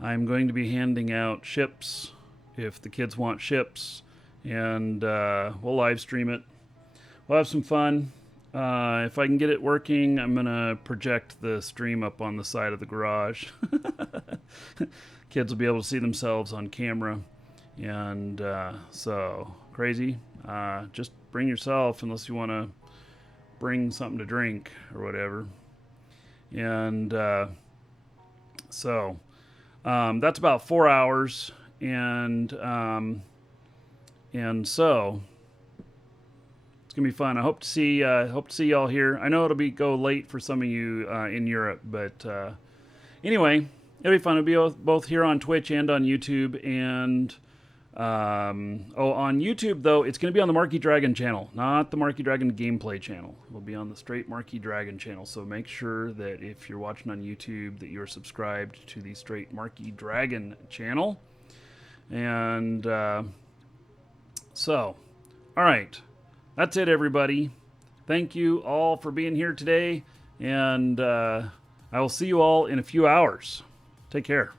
I'm going to be handing out ships if the kids want ships, and we'll live stream it. We'll have some fun. If I can get it working, I'm going to project the stream up on the side of the garage. Kids will be able to see themselves on camera. And so, crazy. Just bring yourself unless you want to bring something to drink or whatever. And so, that's about 4 hours. And so... it's gonna be fun. I hope to see y'all here. I know it'll go late for some of you in Europe, but anyway, it'll be fun. It'll be both here on Twitch and on YouTube. And on YouTube though, it's gonna be on the Markee Dragon channel, not the Markee Dragon gameplay channel. It'll be on the straight Markee Dragon channel. So make sure that if you're watching on YouTube, that you're subscribed to the straight Markee Dragon channel. And so, all right. That's it, everybody. Thank you all for being here today, and I will see you all in a few hours. Take care.